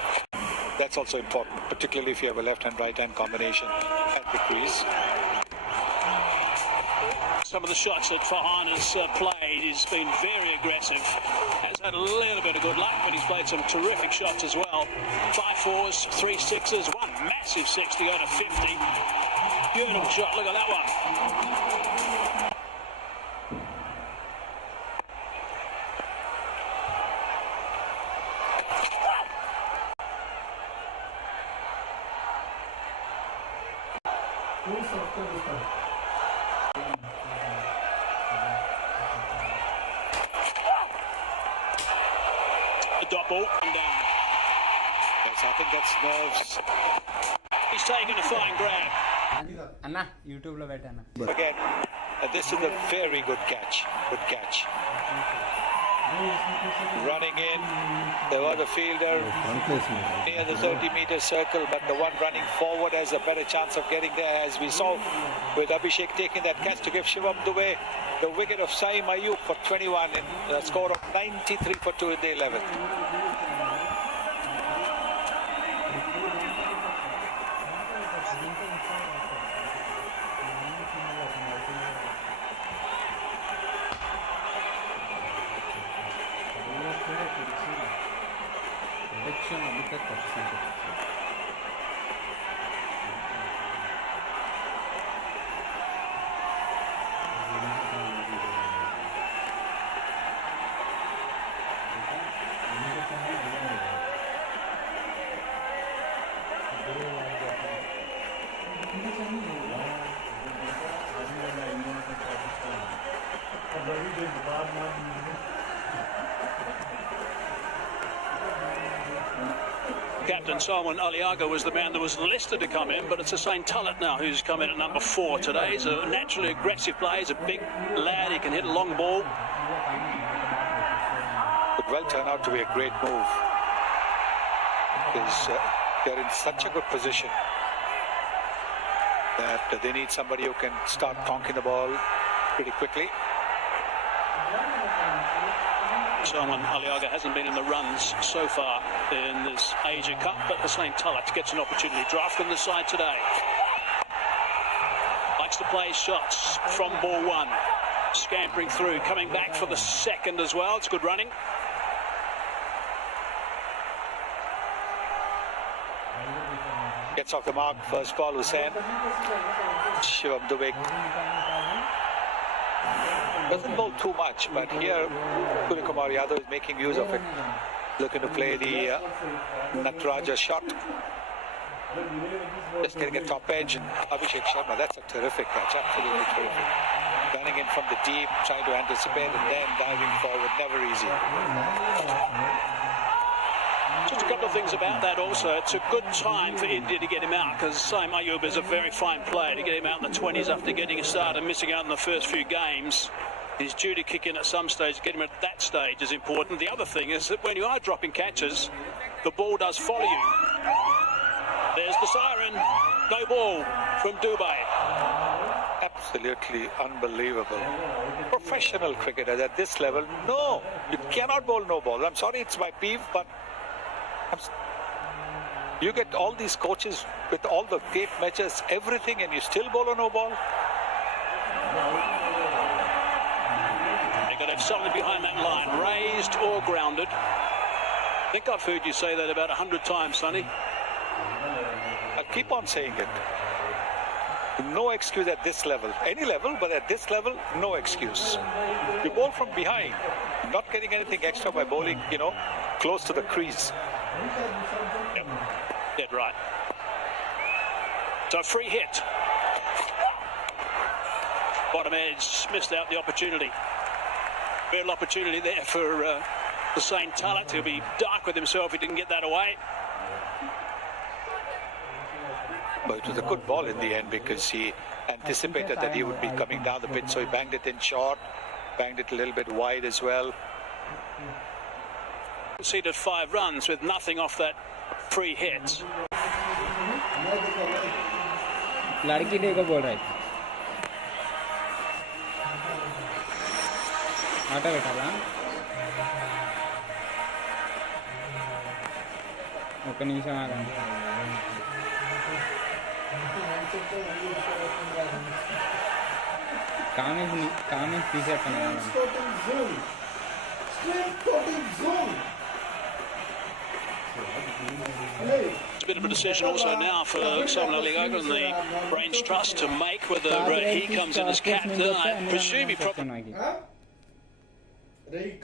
That's also important, particularly if you have a left-hand, right-hand combination at the crease. Some of the shots that Farhan has played, he's been very aggressive. Has had a little bit of good luck, but he's played some terrific shots as well. 5 4s, 3 6s, one massive 6 to go to 50. Beautiful shot, look at that one. The dot ball and down. Yes, I think that's nerves. He's taken a flying grab. Anna, YouTube lo beta na. Again, this is a very good catch. Good catch. Running in, there was a fielder near the 30-meter circle, but the one running forward has a better chance of getting there, as we saw with Abhishek taking that catch to give Shivam Dubey the wicket of Saim Ayub for 21 in a score of 93 for 2 in the 11th. Captain Salman Aliaga was the man that was listed to come in, but it's Hussain Tullet now who's come in at number 4 today. He's a naturally aggressive player. He's a big lad. He can hit a long ball. Could well turn out to be a great move, because they're in such a good position that they need somebody who can start conking the ball pretty quickly. Salman Aliaga hasn't been in the runs so far in this Asia Cup, but Hussain Tullet gets an opportunity. Draft on the side today. Likes to play shots from ball 1. Scampering through, coming back for the second as well. It's good running. Gets off the mark, first ball, Hussain. Shivam Dubey doesn't bowl too much, but here Suryakumar Yadav is making use of it. Looking to play the Nataraja shot. Just getting a top edge, and Abhishek Sharma, that's a terrific catch, absolutely terrific. Running in from the deep, trying to anticipate, and then diving forward, never easy. Just a couple of things about that also. It's a good time for India to get him out, because Saim Ayub is a very fine player. To get him out in the 20s after getting a start and missing out in the first few games, he's due to kick in at some stage. Get him at that stage is important. The other thing is that when you are dropping catches, the ball does follow you. There's the siren. No ball from Dubey. Absolutely unbelievable. Professional cricketers at this level, no, you cannot bowl no ball. I'm sorry, it's my peeve, but you get all these coaches with all the tape measures, everything, and you still bowl a no ball. They've got to have something behind that line, raised or grounded. I think I've heard you say that about 100 times, Sonny. I'll keep on saying it. No excuse at this level. Any level, but at this level, no excuse. You bowl from behind, not getting anything extra by bowling, close to the crease. Yep. Dead right. So free hit. bottom edge, missed out the opportunity. Real opportunity there for Hussain Talat. He'll be dark with himself if he didn't get that away. But it was a good ball in the end because he anticipated that he would be coming down the pitch, so he banged it in short, banged it a little bit wide as well. Conceded 5 runs with nothing off that free hit. लड़की day को बोल रहा है आटा बैठा था ఒక నిమిషం ఆగండి కామెంట్స్ తీసేస్తాను It's a bit of a decision also now for Simon Alioga and the Brains Trust to make whether he comes in as captain. I presume he probably...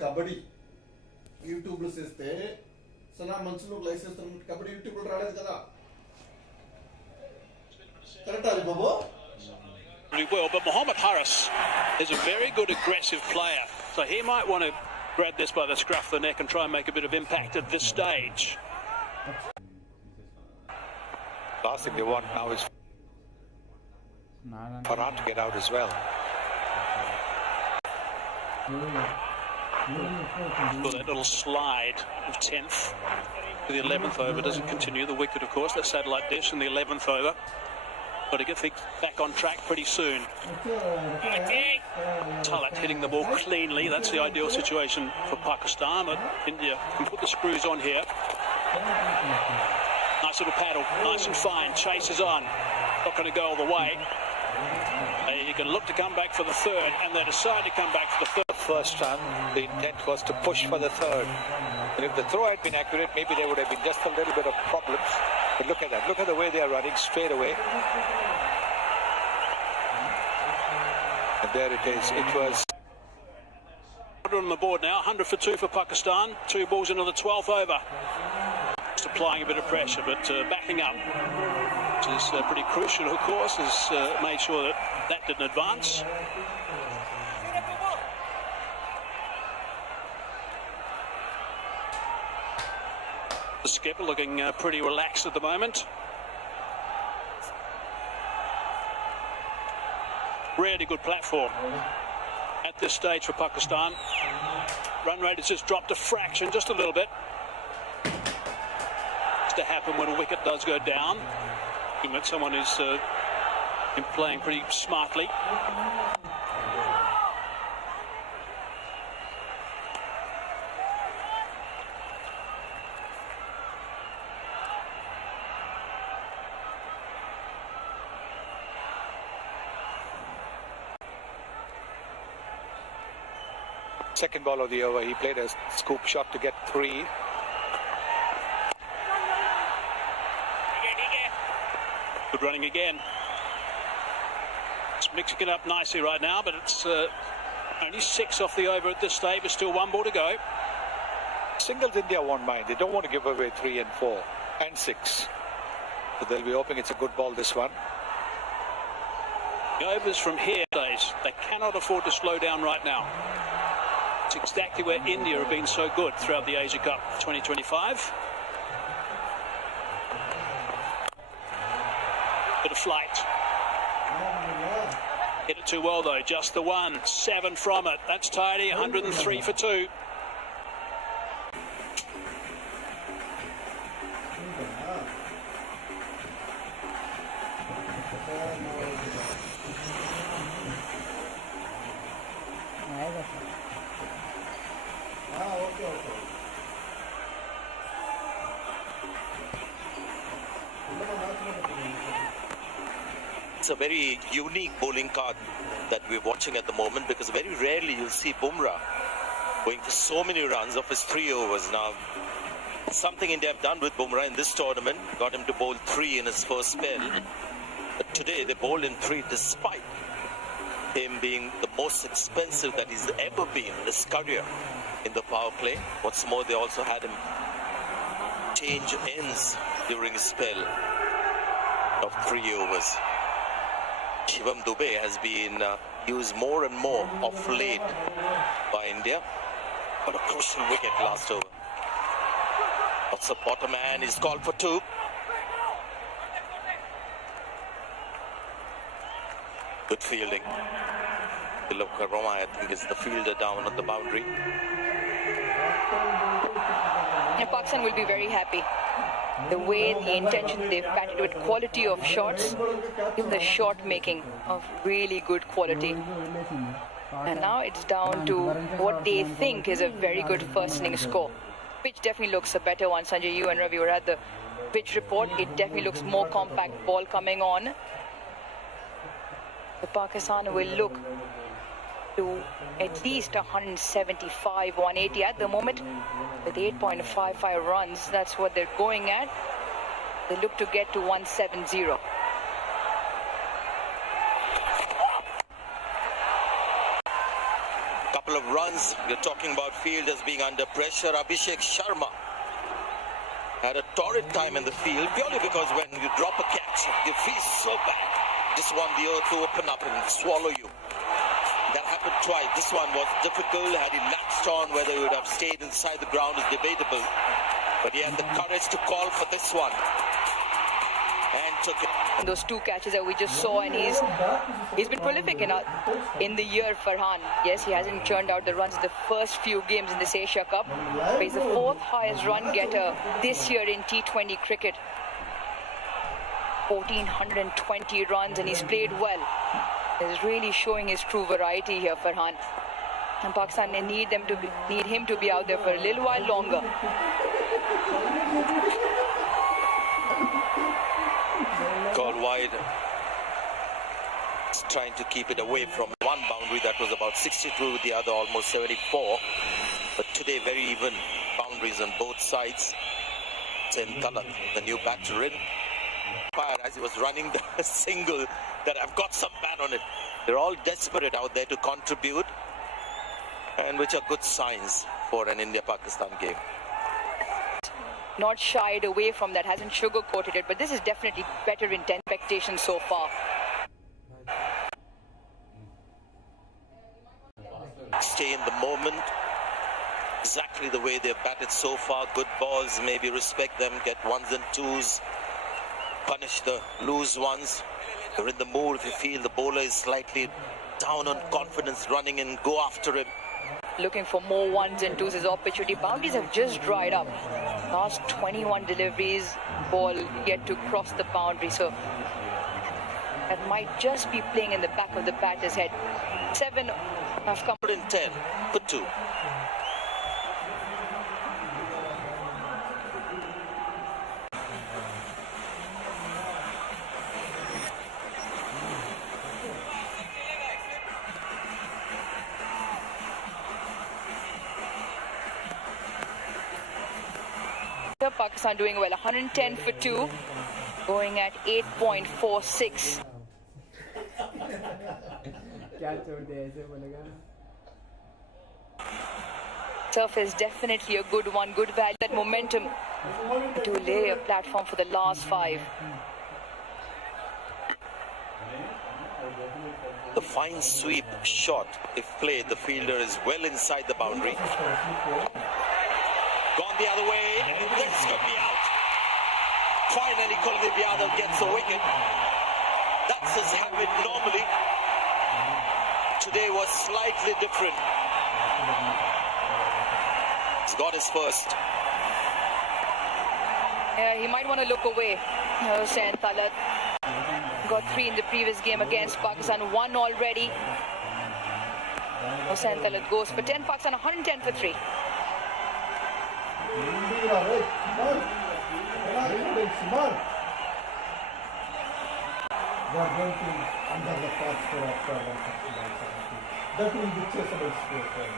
Kabaddi YouTube lo cheste sana manchulo license kabaddi YouTube lo raadadu kada correct ali babu pretty well, but Mohammad Harris is a very good aggressive player, so he might want to grab this by the scruff of the neck and try and make a bit of impact at this stage. Last thing they want now is Farhan to get out as well. Well, that little slide of 10th to the 11th over doesn't continue. The wicket, of course, that satellite dish in the 11th over. Got to get things back on track pretty soon. Talat hitting the ball cleanly. That's the ideal situation for Pakistan. But India can put the screws on here. Nice little paddle, nice and fine. Chase is on. Not going to go all the way. He can look to come back for the third, and they decide to come back for the third. First run, the intent was to push for the third. And if the throw had been accurate, maybe there would have been just a little bit of problems. But look at that. Look at the way they are running straight away. And there it is. It was... On the board now, 100 for 2 for Pakistan. 2 balls into the 12th over. Just applying a bit of pressure, but backing up. Which is pretty crucial, of course, has made sure that that didn't advance. The skipper looking pretty relaxed at the moment. Really good platform at this stage for Pakistan. Run rate has just dropped a fraction, just a little bit. It's to happen when a wicket does go down. That someone is playing pretty smartly. Second ball of the over, he played a scoop shot to get 3. Good running again. It's mixing it up nicely right now, but it's only 6 off the over at this stage. There's still 1 ball to go. Singles India won't mind. They don't want to give away 3 and 4 and 6. But they'll be hoping it's a good ball, this one. The overs from here, they cannot afford to slow down right now. It's exactly where India have been so good throughout the Asia Cup 2025. Bit of flight. Hit it too well though, just the one. 7 from it. That's tidy, 103 for 2. It's a very unique bowling card that we're watching at the moment, because very rarely you'll see Bumrah going for so many runs of his 3 overs. Now, something India have done with Bumrah in this tournament, got him to bowl 3 in his first spell. But today they bowled in 3 despite him being the most expensive that he's ever been in his career in the power play. What's more, they also had him change ends during his spell of 3 overs. Shivam Dube has been used more and more of late by India. But a crucial wicket last over. What's the bottom man is called for 2. Good fielding. Tilak Roma, I think, is the fielder down on the boundary. And Pakistan will be very happy. The way, the intention they've batted with quality of shots, even the shot making of really good quality. And now it's down to what they think is a very good first innings score. Pitch definitely looks a better one. Sanjay, you and Ravi were at the pitch report. It definitely looks more compact ball coming on. The Pakistan will look to at least 175, 180 at the moment with 8.55 runs. That's what they're going at. They look to get to 170. Couple of runs. You're talking about fielders being under pressure. Abhishek Sharma had a torrid time in the field purely because when you drop a catch, you feel so bad. Just want the earth to open up and swallow you. That happened twice. This one was difficult. Had he latched on, whether he would have stayed inside the ground is debatable. But he had the courage to call for this one. And took it. Those 2 catches that we just saw, and he's been prolific in the year, Farhan. Yes, he hasn't churned out the runs in the first few games in this Asia Cup. But he's the 4th highest run getter this year in T20 cricket. 1,420 runs, and he's played well. He's really showing his true variety here, Farhan. And Pakistan, they need him to be out there for a little while longer. Called wide. He's trying to keep it away from one boundary that was about 62, the other almost 74. But today, very even boundaries on both sides. Hussain Talat, the new batter in. As he was running the single, that I've got some bat on it. They're all desperate out there to contribute, and which are good signs for an India-Pakistan game. Not shied away from that, hasn't sugar-coated it, but this is definitely better in 10 expectations so far. Stay in the moment. Exactly the way they've batted so far. Good balls, maybe respect them, get 1s and 2s. Punish the loose ones. You're in the mood if you feel the bowler is slightly down on confidence, running in, go after him. Looking for more 1s and 2s as opportunity. Boundaries have just dried up. Last 21 deliveries, ball yet to cross the boundary. So that might just be playing in the back of the batter's head. 7 have come. 110 for 2. Pakistan doing well, 110 for 2, going at 8.46. Turf is definitely a good one, good value, that momentum to lay a platform for the last 5. The fine sweep shot, if played, the fielder is well inside the boundary. Gone the other way, this could be out. Finally, Kuldeep Yadav gets a wicket. That's his habit normally. Today was slightly different. He's got his first. Yeah, he might want to look away. Hussain Talat got 3 in the previous game against Pakistan, 1 already. Hussain Talat goes for 10, Pakistan 110 for 3. They are going to under the top score after 165. That will be chaseable score for them.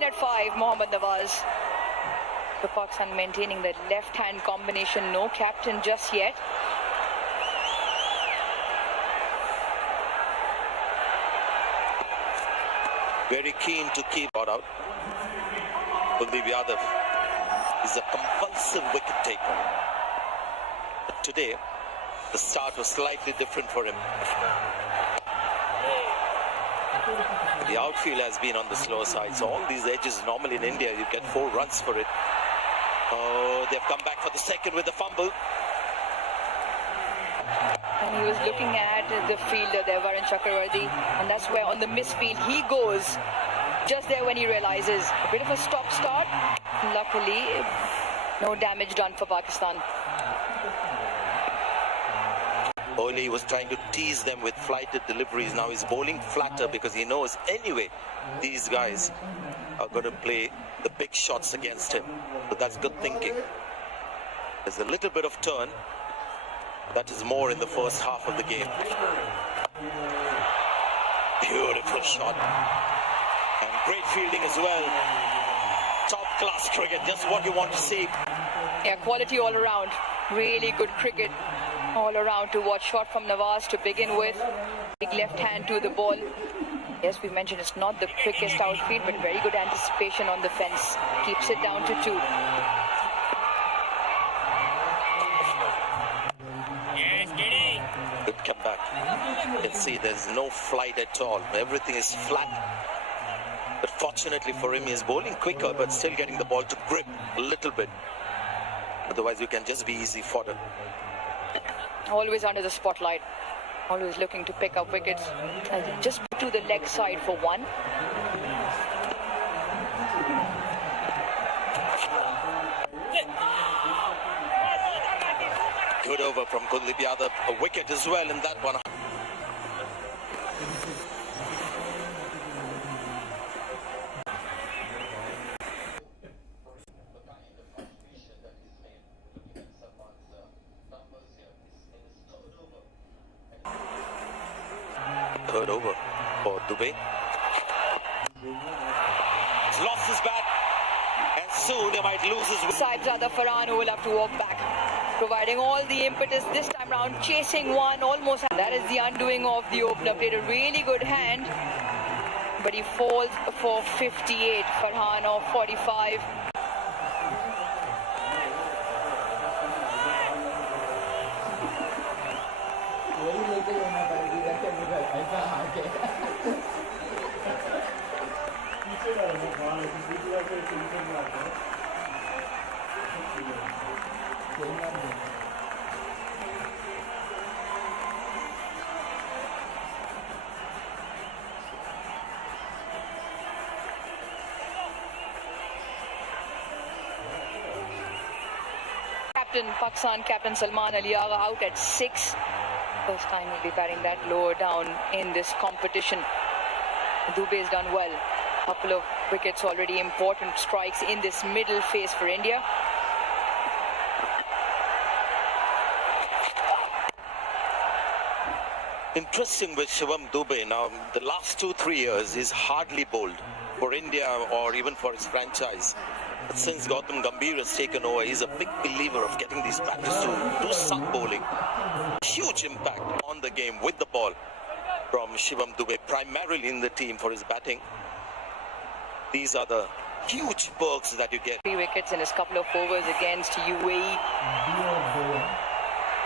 16 at 5, Mohammad Nawaz. The Pakistan maintaining the left-hand combination. No captain just yet. Very keen to keep out. Kuldeep Yadav is a compulsive wicket taker. But today, the start was slightly different for him. The outfield has been on the slow side, so all these edges, normally in India, you get 4 runs for it. Oh, they've come back for the second with the fumble. And he was looking at the fielder there, Varun Chakravarti, and that's where on the misfield he goes. Just there when he realizes a bit of a stop-start. Luckily, no damage done for Pakistan. Early he was trying to tease them with flighted deliveries. Now he's bowling flatter because he knows anyway these guys are going to play the big shots against him. So that's good thinking. There's a little bit of turn. That is more in the first half of the game. Beautiful shot. And great fielding as well. Top class cricket, just what you want to see. Yeah, quality all around. Really good cricket all around to watch. Shot from Nawaz to begin with. Big left hand to the ball. Yes, we mentioned it's not the quickest outfield, but very good anticipation on the fence. Keeps it down to 2. Good comeback. You can see there's no flight at all. Everything is flat. But fortunately for him, he's bowling quicker, but still getting the ball to grip a little bit. Otherwise, you can just be easy fodder. Always under the spotlight. Always looking to pick up wickets. And just to the leg side for 1. Good over from Kuldeep Yadav. A wicket as well in that one. Third over for Dubey. He's lost his bat, and soon he might lose his... Saibzada Farhan, who will have to walk back, providing all the impetus this time round, chasing one almost. That is the undoing of the opener. Played a really good hand, but he falls for 58. Farhan of 45. Pakistan captain Salman Ali Agha out at 6. First time he'll be batting that lower down in this competition. Dubey's done well. Couple of wickets already, important strikes in this middle phase for India. Interesting with Shivam Dube. Now, the last 2-3 years, he's hardly bowled for India or even for his franchise. But since Gautam Gambhir has taken over, he's a big believer of getting these batters to do some bowling. Huge impact on the game with the ball from Shivam Dube, primarily in the team for his batting. These are the huge perks that you get. 3 wickets in his couple of overs against UAE.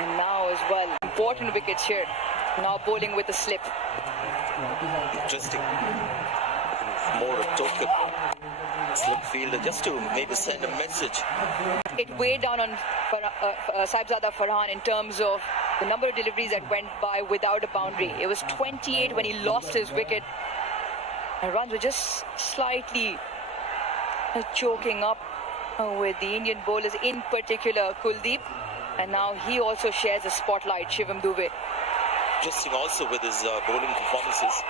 And now as well, important wickets here. Now bowling with a slip. Interesting. More a token slip fielder just to maybe send a message. It weighed down on Saibzada Farhan in terms of the number of deliveries that went by without a boundary. It was 28 when he lost his wicket. And runs were just slightly choking up with the Indian bowlers, in particular Kuldeep. And now he also shares the spotlight, Shivam Dube. Interesting also with his bowling performances.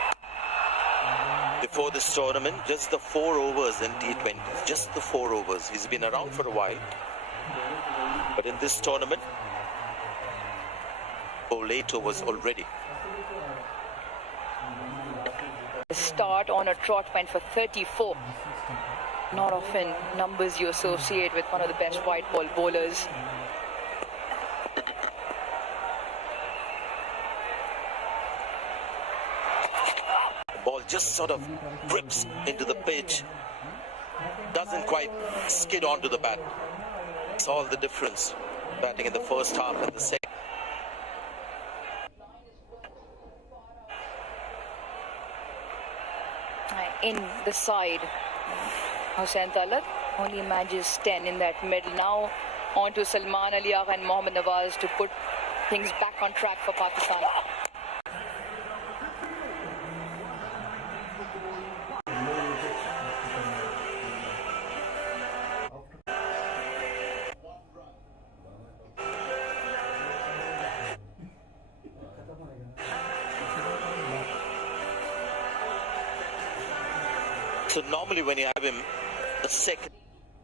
Before this tournament, just the 4 overs in T20. Just the 4 overs. He's been around for a while. But in this tournament, 8 overs already. Start on a trot went for 34. not often numbers you associate with one of the best white ball bowlers. The ball just sort of grips into the pitch, doesn't quite skid onto the bat. It's all the difference, batting in the first half and the second. In the side, Hossain Talat only manages 10 in that middle. Now on to Salman Ali Agha and Mohammad Nawaz to put things back on track for Pakistan. So normally when you have him the second,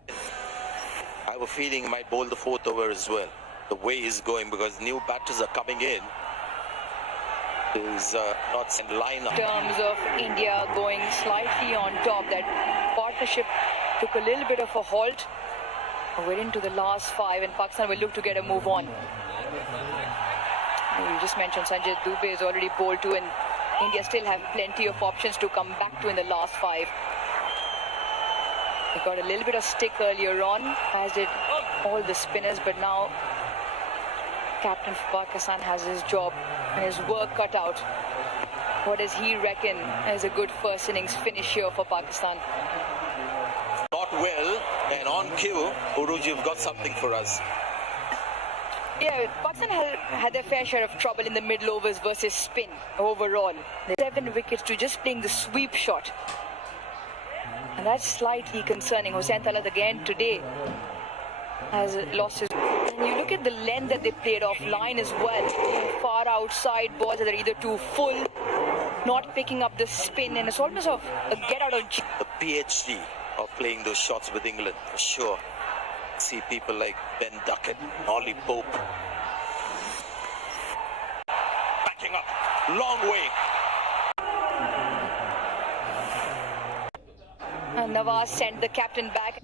I have a feeling he might bowl the fourth over as well. The way he's going, because new batters are coming in. Is not in line up. In terms of India going slightly on top, that partnership took a little bit of a halt. We're into the last 5 and Pakistan will look to get a move on. You just mentioned Sanjay Dubey has already bowled 2 and India still have plenty of options to come back to in the last 5. He got a little bit of stick earlier on, as did all the spinners, but now captain for Pakistan has his job and his work cut out. What does he reckon is a good first innings finish here for Pakistan? Not well, and on cue, Uruj, you've got something for us. Yeah, Pakistan had their fair share of trouble in the middle overs versus spin overall. 7 wickets to just playing the sweep shot. And that's slightly concerning. Hossain Talat again today has lost his... And you look at the length that they played offline as well. Far outside balls that are either too full, not picking up the spin, and it's almost a get out of... The PhD of playing those shots with England, for sure. See people like Ben Duckett, Ollie Pope. Backing up, long way. And Nawaz sent the captain back.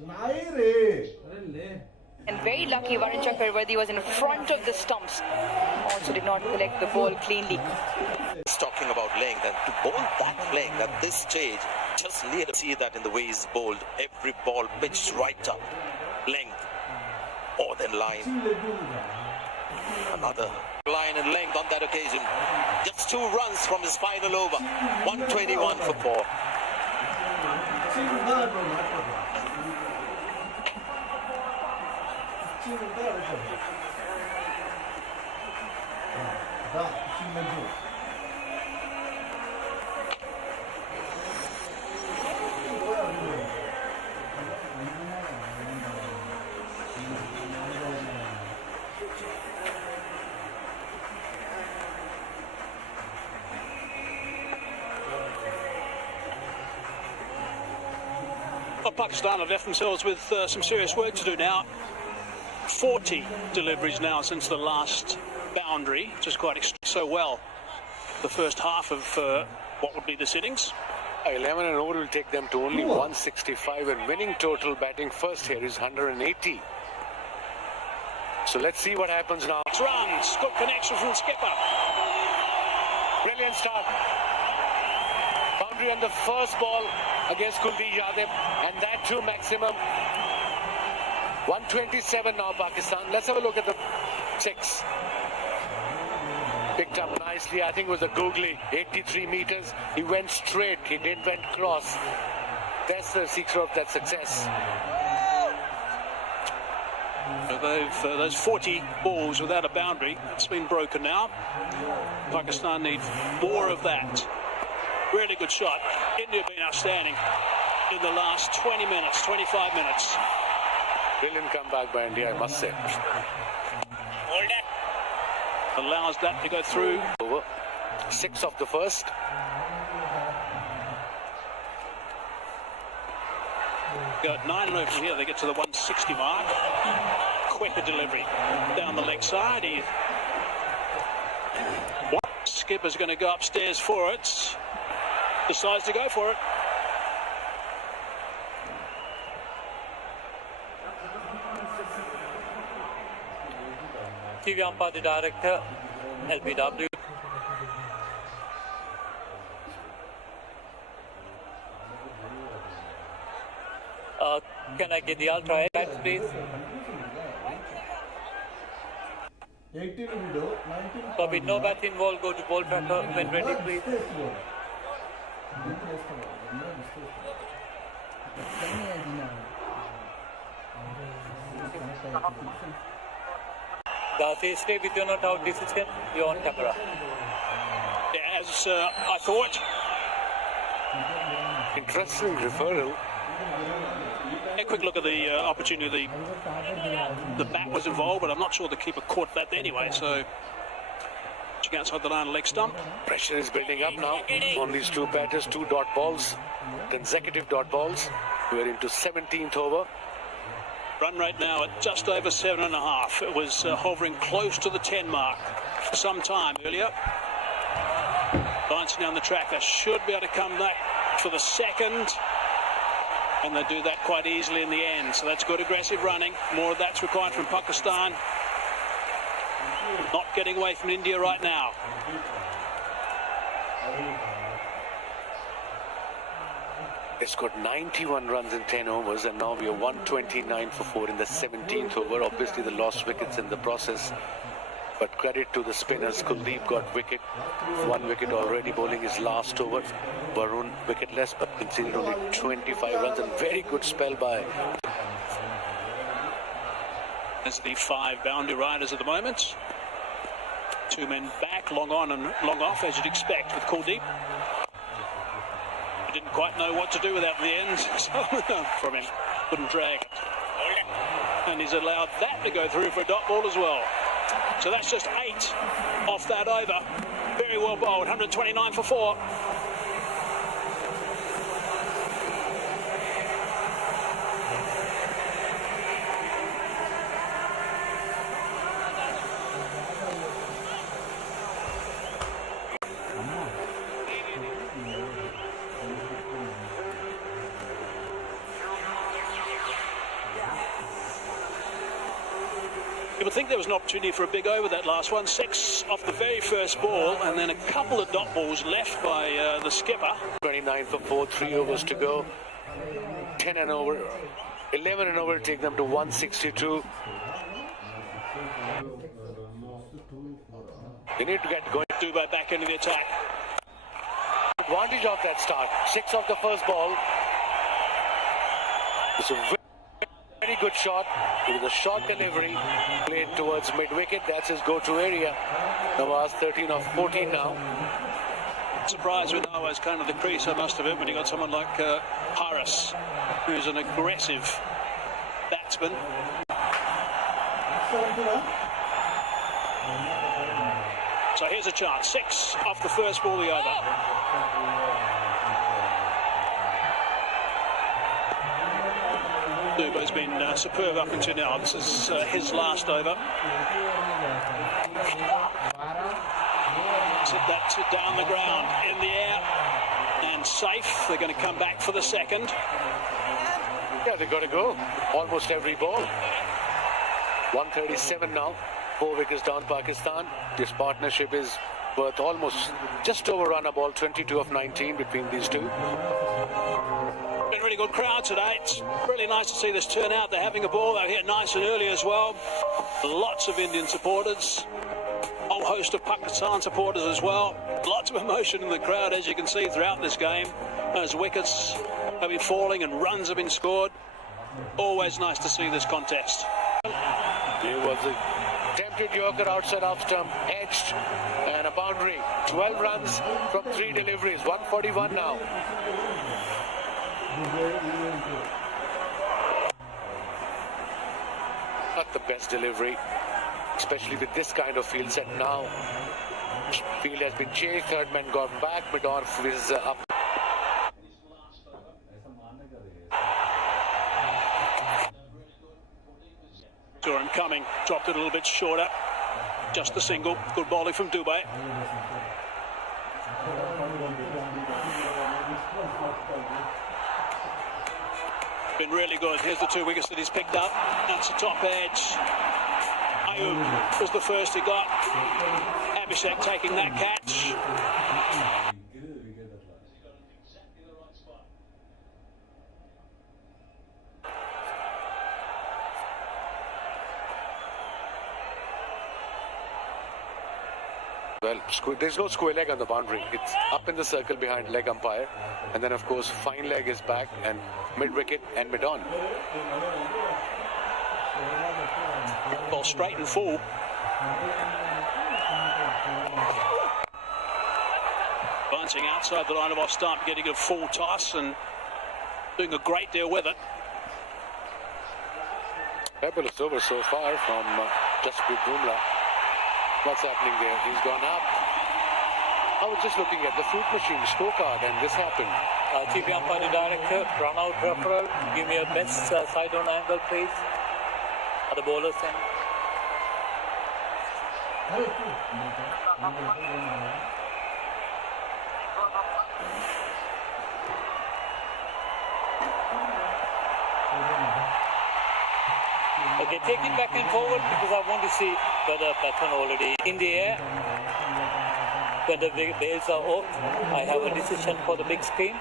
And very lucky Varun Chakravarti was in front of the stumps. Also did not collect the ball cleanly. He's talking about length, and to bowl that length at this stage, just need to see that in the way he's bowled. Every ball pitched right up. Length, more than line. Another line and length on that occasion. Just 2 runs from his final over. 121 for 4. Well, Pakistan have left themselves with some serious work to do now. 40 deliveries now since the last boundary, which is quite so well. The first half of what would be this innings. 11 and over will take them to only 165, and winning total batting first here is 180. So let's see what happens now. 6 runs, good connection from the skipper. Brilliant start. Boundary on the first ball against Kuldeep Yadav, and that too maximum. 127 now Pakistan. Let's have a look at the 6. Picked up nicely. I think it was a googly. 83 meters. He went straight. He didn't went cross. That's the secret of that success. Those 40 balls without a boundary, it's been broken now. Pakistan need more of that. Really good shot. India been outstanding in the last 20 minutes, 25 minutes. Brilliant comeback by India, I must say. Hold it. Allows that to go through. Over 6 of the first. Got 9 and over from here. They get to the 160 mark. Quicker delivery down the leg side. Skipper's going to go upstairs for it. Decides to go for it. TV umpire, the director, LBW. Can I get the ultra edge, please? 18 video, 19. So with no bat involved, go to ball tracker when ready, please. Darcy, stay with your not out decision. You're on camera. Yeah, as I thought. Interesting referral. A quick look at the opportunity. The bat was involved, but I'm not sure the keeper caught that anyway. So, checking outside the line, leg stump. Pressure is building up now on these two batters, 2 dot balls, consecutive dot balls. We're into 17th over. Run rate now at just over 7.5. It was hovering close to the 10 mark for some time earlier. Bouncing down the track, they should be able to come back for the second. And they do that quite easily in the end. So that's good aggressive running. More of that's required from Pakistan. Not getting away from India right now. They scored 91 runs in 10 overs, and now we are 129 for 4 in the 17th over. Obviously, the lost wickets in the process. But credit to the spinners. Kuldeep got wicket. 1 wicket already bowling his last over. Varun wicketless, but conceded only 25 runs, and very good spell by. As the 5 boundary riders at the moment. 2 men back, long on and long off, as you'd expect with Kuldeep. He didn't quite know what to do with that in the end, so from him, couldn't drag it. And he's allowed that to go through for a dot ball as well. So that's just 8 off that over. Very well bowled, 129 for 4. You would think there was an opportunity for a big over that last one. 6 off the very first ball, and then a couple of dot balls left by the skipper. 29 for 4, 3 overs to go. 10 and over, 11 and over to take them to 162. They need to get going. Dubai back into the attack. Advantage of that start. 6 off the first ball. It's a very good shot. With a short delivery played towards mid-wicket. That's his go-to area. Nawaz 13 of 14 now. Surprised with Nawaz kind of the crease, I must have it, when you got someone like Harris, who's an aggressive batsman. So here's a chance. 6 off the first ball, the over. Duba's been superb up until now. This is his last over. Sit that down the ground, in the air, and safe. They're going to come back for the second. Yeah, they've got to go. Almost every ball. 137 now. 4 wickets down Pakistan. This partnership is worth almost just over run a ball. 22 of 19 between these two. Been a really good crowd today. It's really nice to see this turnout. They're having a ball. They're here nice and early as well. Lots of Indian supporters. A whole host of Pakistan supporters as well. Lots of emotion in the crowd, as you can see throughout this game. As wickets have been falling and runs have been scored. Always nice to see this contest. It was a tempted yorker outside off stump, edged, and a boundary. 12 runs from 3 deliveries. 141 now. Not the best delivery, especially with this kind of field set now. Field has been chased, third man gone back, Midorf is up. Saw him coming, dropped it a little bit shorter. Just a single. Good bowling from Dubai. Been really good. Here's the 2 wickets that he's picked up. That's the top edge. Ayub was the first he got. Abhishek taking that catch. Well, there's no square leg on the boundary. It's up in the circle behind leg umpire. And then, of course, fine leg is back and mid-wicket and mid-on. Ball straight and full. Bouncing outside the line of off stump, getting a full toss and doing a great deal with it. Fabulous over so far from Jasprit Bumrah. What's happening there? He's gone up. I was just looking at the fruit machine scorecard and this happened. Chief Umpire Director, run out referral. Give me a best side on angle, please. At the bowler's end. Okay, take it back and forward because I want to see whether pattern already in the air. When the bails are off, I have a decision for the big screen.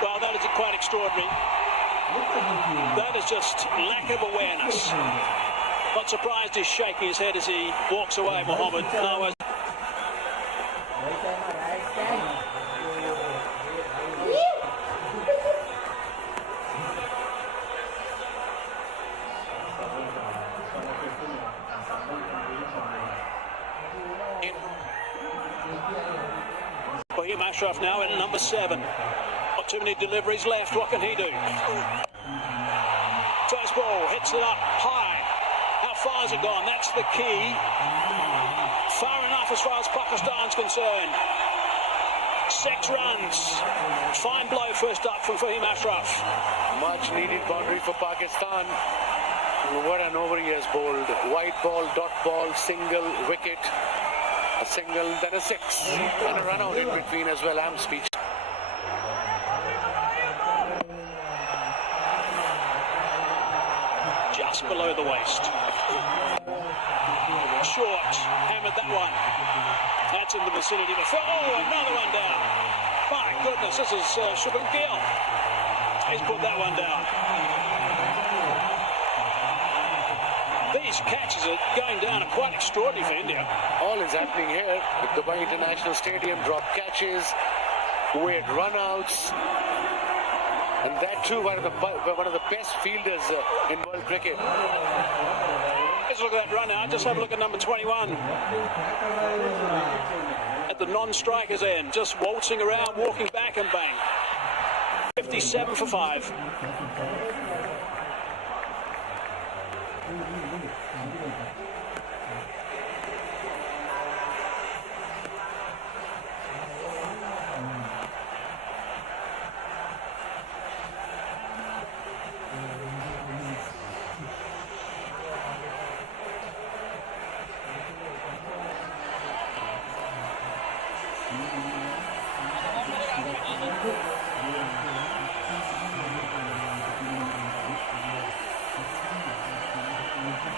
Well, that is quite extraordinary. That is just lack of awareness. Not surprised he's shaking his head as he walks away, Mohammed. No, Fahim Ashraf now at number 7. Not too many deliveries left. What can he do? First ball hits it up high. How far has it gone? That's the key. Far enough as far as Pakistan's concerned. 6 runs. Fine blow first up from Fahim Ashraf. Much needed boundary for Pakistan. What an over he has bowled. White ball, dot ball, single, wicket. A single, then a 6. And a run out in between as well. I'm speechless. Just below the waist. Short, hammered that one. That's in the vicinity of the... Oh, another one down. My goodness, this is Shubham Gill. He's put that one down. These catches are going down are quite extraordinary for India. All is happening here at Dubai International Stadium. Drop catches, weird run-outs. And that too, one of the best fielders in world cricket. Let's look at that run out. Just have a look at number 21. At the non-striker's end. Just waltzing around, walking back and bang. 57 for 5.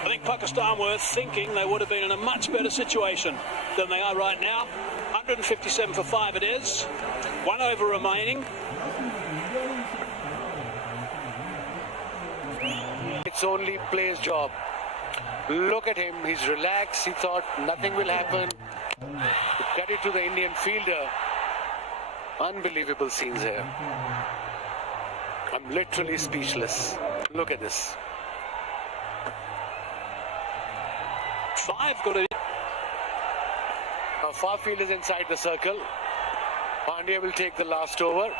I think Pakistan were thinking they would have been in a much better situation than they are right now. 157 for 5 it is. 1 over remaining. It's only play's job. Look at him. He's relaxed. He thought nothing will happen. Cut it to the Indian fielder. Unbelievable scenes here. I'm literally speechless. Look at this. 5 got it. Now far field is inside the circle. Pandya will take the last over.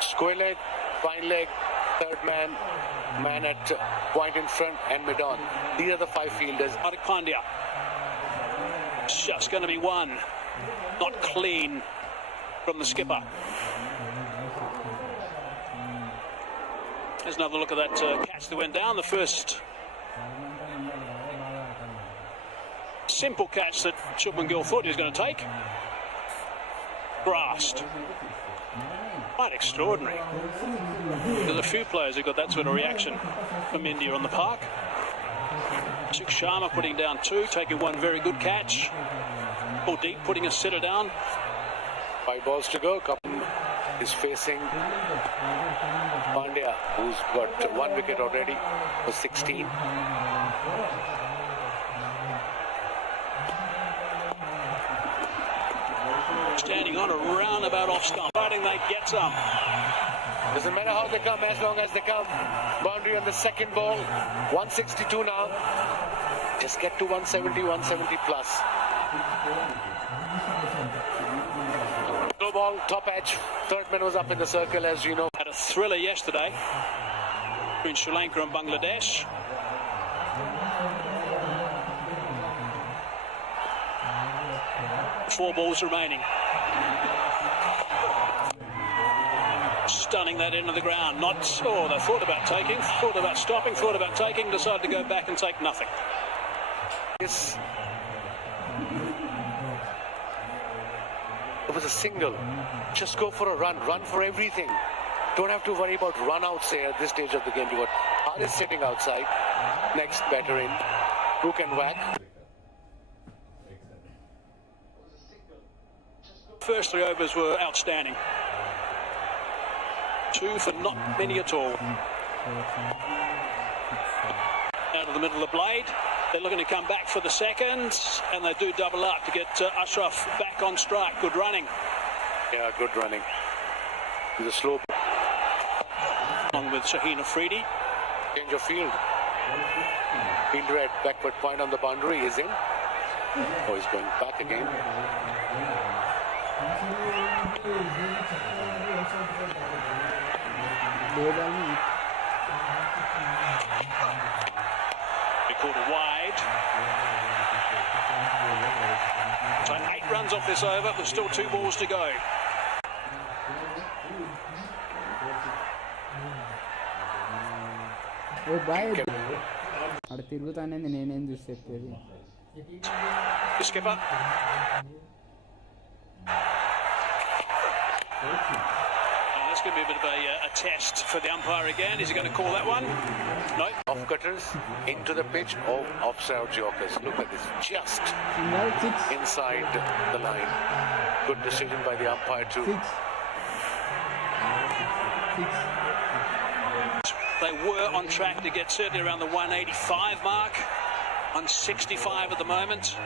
Square leg, fine leg, third man, man at point in front and mid on. These are the 5 fielders. Hardik Pandya. Just going to be 1. Not clean from the skipper. There's another look at that catch that went down. The first simple catch that Shubman Gill thought he was going to take. Grasped. Quite extraordinary. There's a few players who got that sort of reaction from India on the park. Suk Sharma putting down 2, taking 1 very good catch. Kuldeep putting a sitter down. 5 balls to go. Kapil is facing Pandya, who's got 1 wicket already for 16. Standing on a roundabout off stump. Fighting, they get some. Doesn't matter how they come, as long as they come. Boundary on the second ball. 162 now. Just get to 170, 170 plus. Low ball, top edge. Third man was up in the circle, as you know. Had a thriller yesterday between Sri Lanka and Bangladesh. Four balls remaining. Stunning that into the ground. Not, oh, they thought about taking, thought about stopping, thought about taking, decided to go back and take nothing. Yes. It was a single. Just go for a run. Run for everything. Don't have to worry about run-outs here at this stage of the game. You got Haris sitting outside. Next batter in. Who can whack? First 3 overs were outstanding. 2 for not many at all. Out of the middle of the blade. They're looking to come back for the second, and they do double up to get Ashraf back on strike. Good running. Yeah, good running. With a slow. Along with Shaheen Afridi. Change of field. Fielder at backward point on the boundary is in. Oh, he's going back again. They called a wide. So 8 runs off this over, but still 2 balls to go. The skipper. That's going to be a bit of a test for the umpire again. Is he going to call that one? No. Off cutters into the pitch. Oh, offside Yorkers. Look at this. Just inside the line. Good decision by the umpire too. They were on track to get certainly around the 185 mark. 165 at the moment.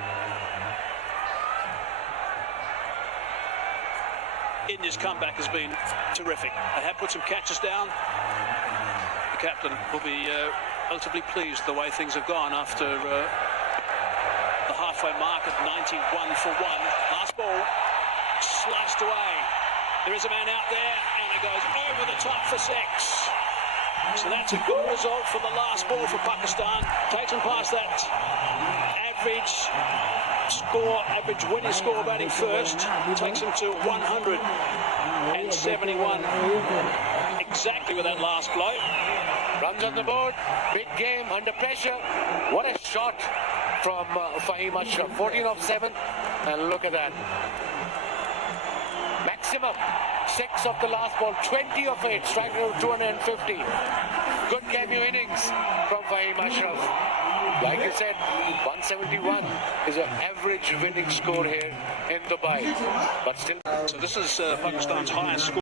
India's comeback has been terrific. They have put some catches down. The captain will be relatively pleased the way things have gone after the halfway mark at 91 for 1. Last ball sliced away. There is a man out there, and it goes over the top for 6. So that's a good result for the last ball for Pakistan. Takes them past that average score, average winning score batting first. Takes them to 171. Exactly with that last blow. Runs on the board. Big game under pressure. What a shot from Fahim Ashraf. 14 of 7. And look at that. Maximum. 6 of the last ball. 20 of 8. Strike rate 250. Good cameo innings from Fahim Ashraf. Like I said, 171 is an average winning score here in Dubai. But still. So this is Pakistan's highest score.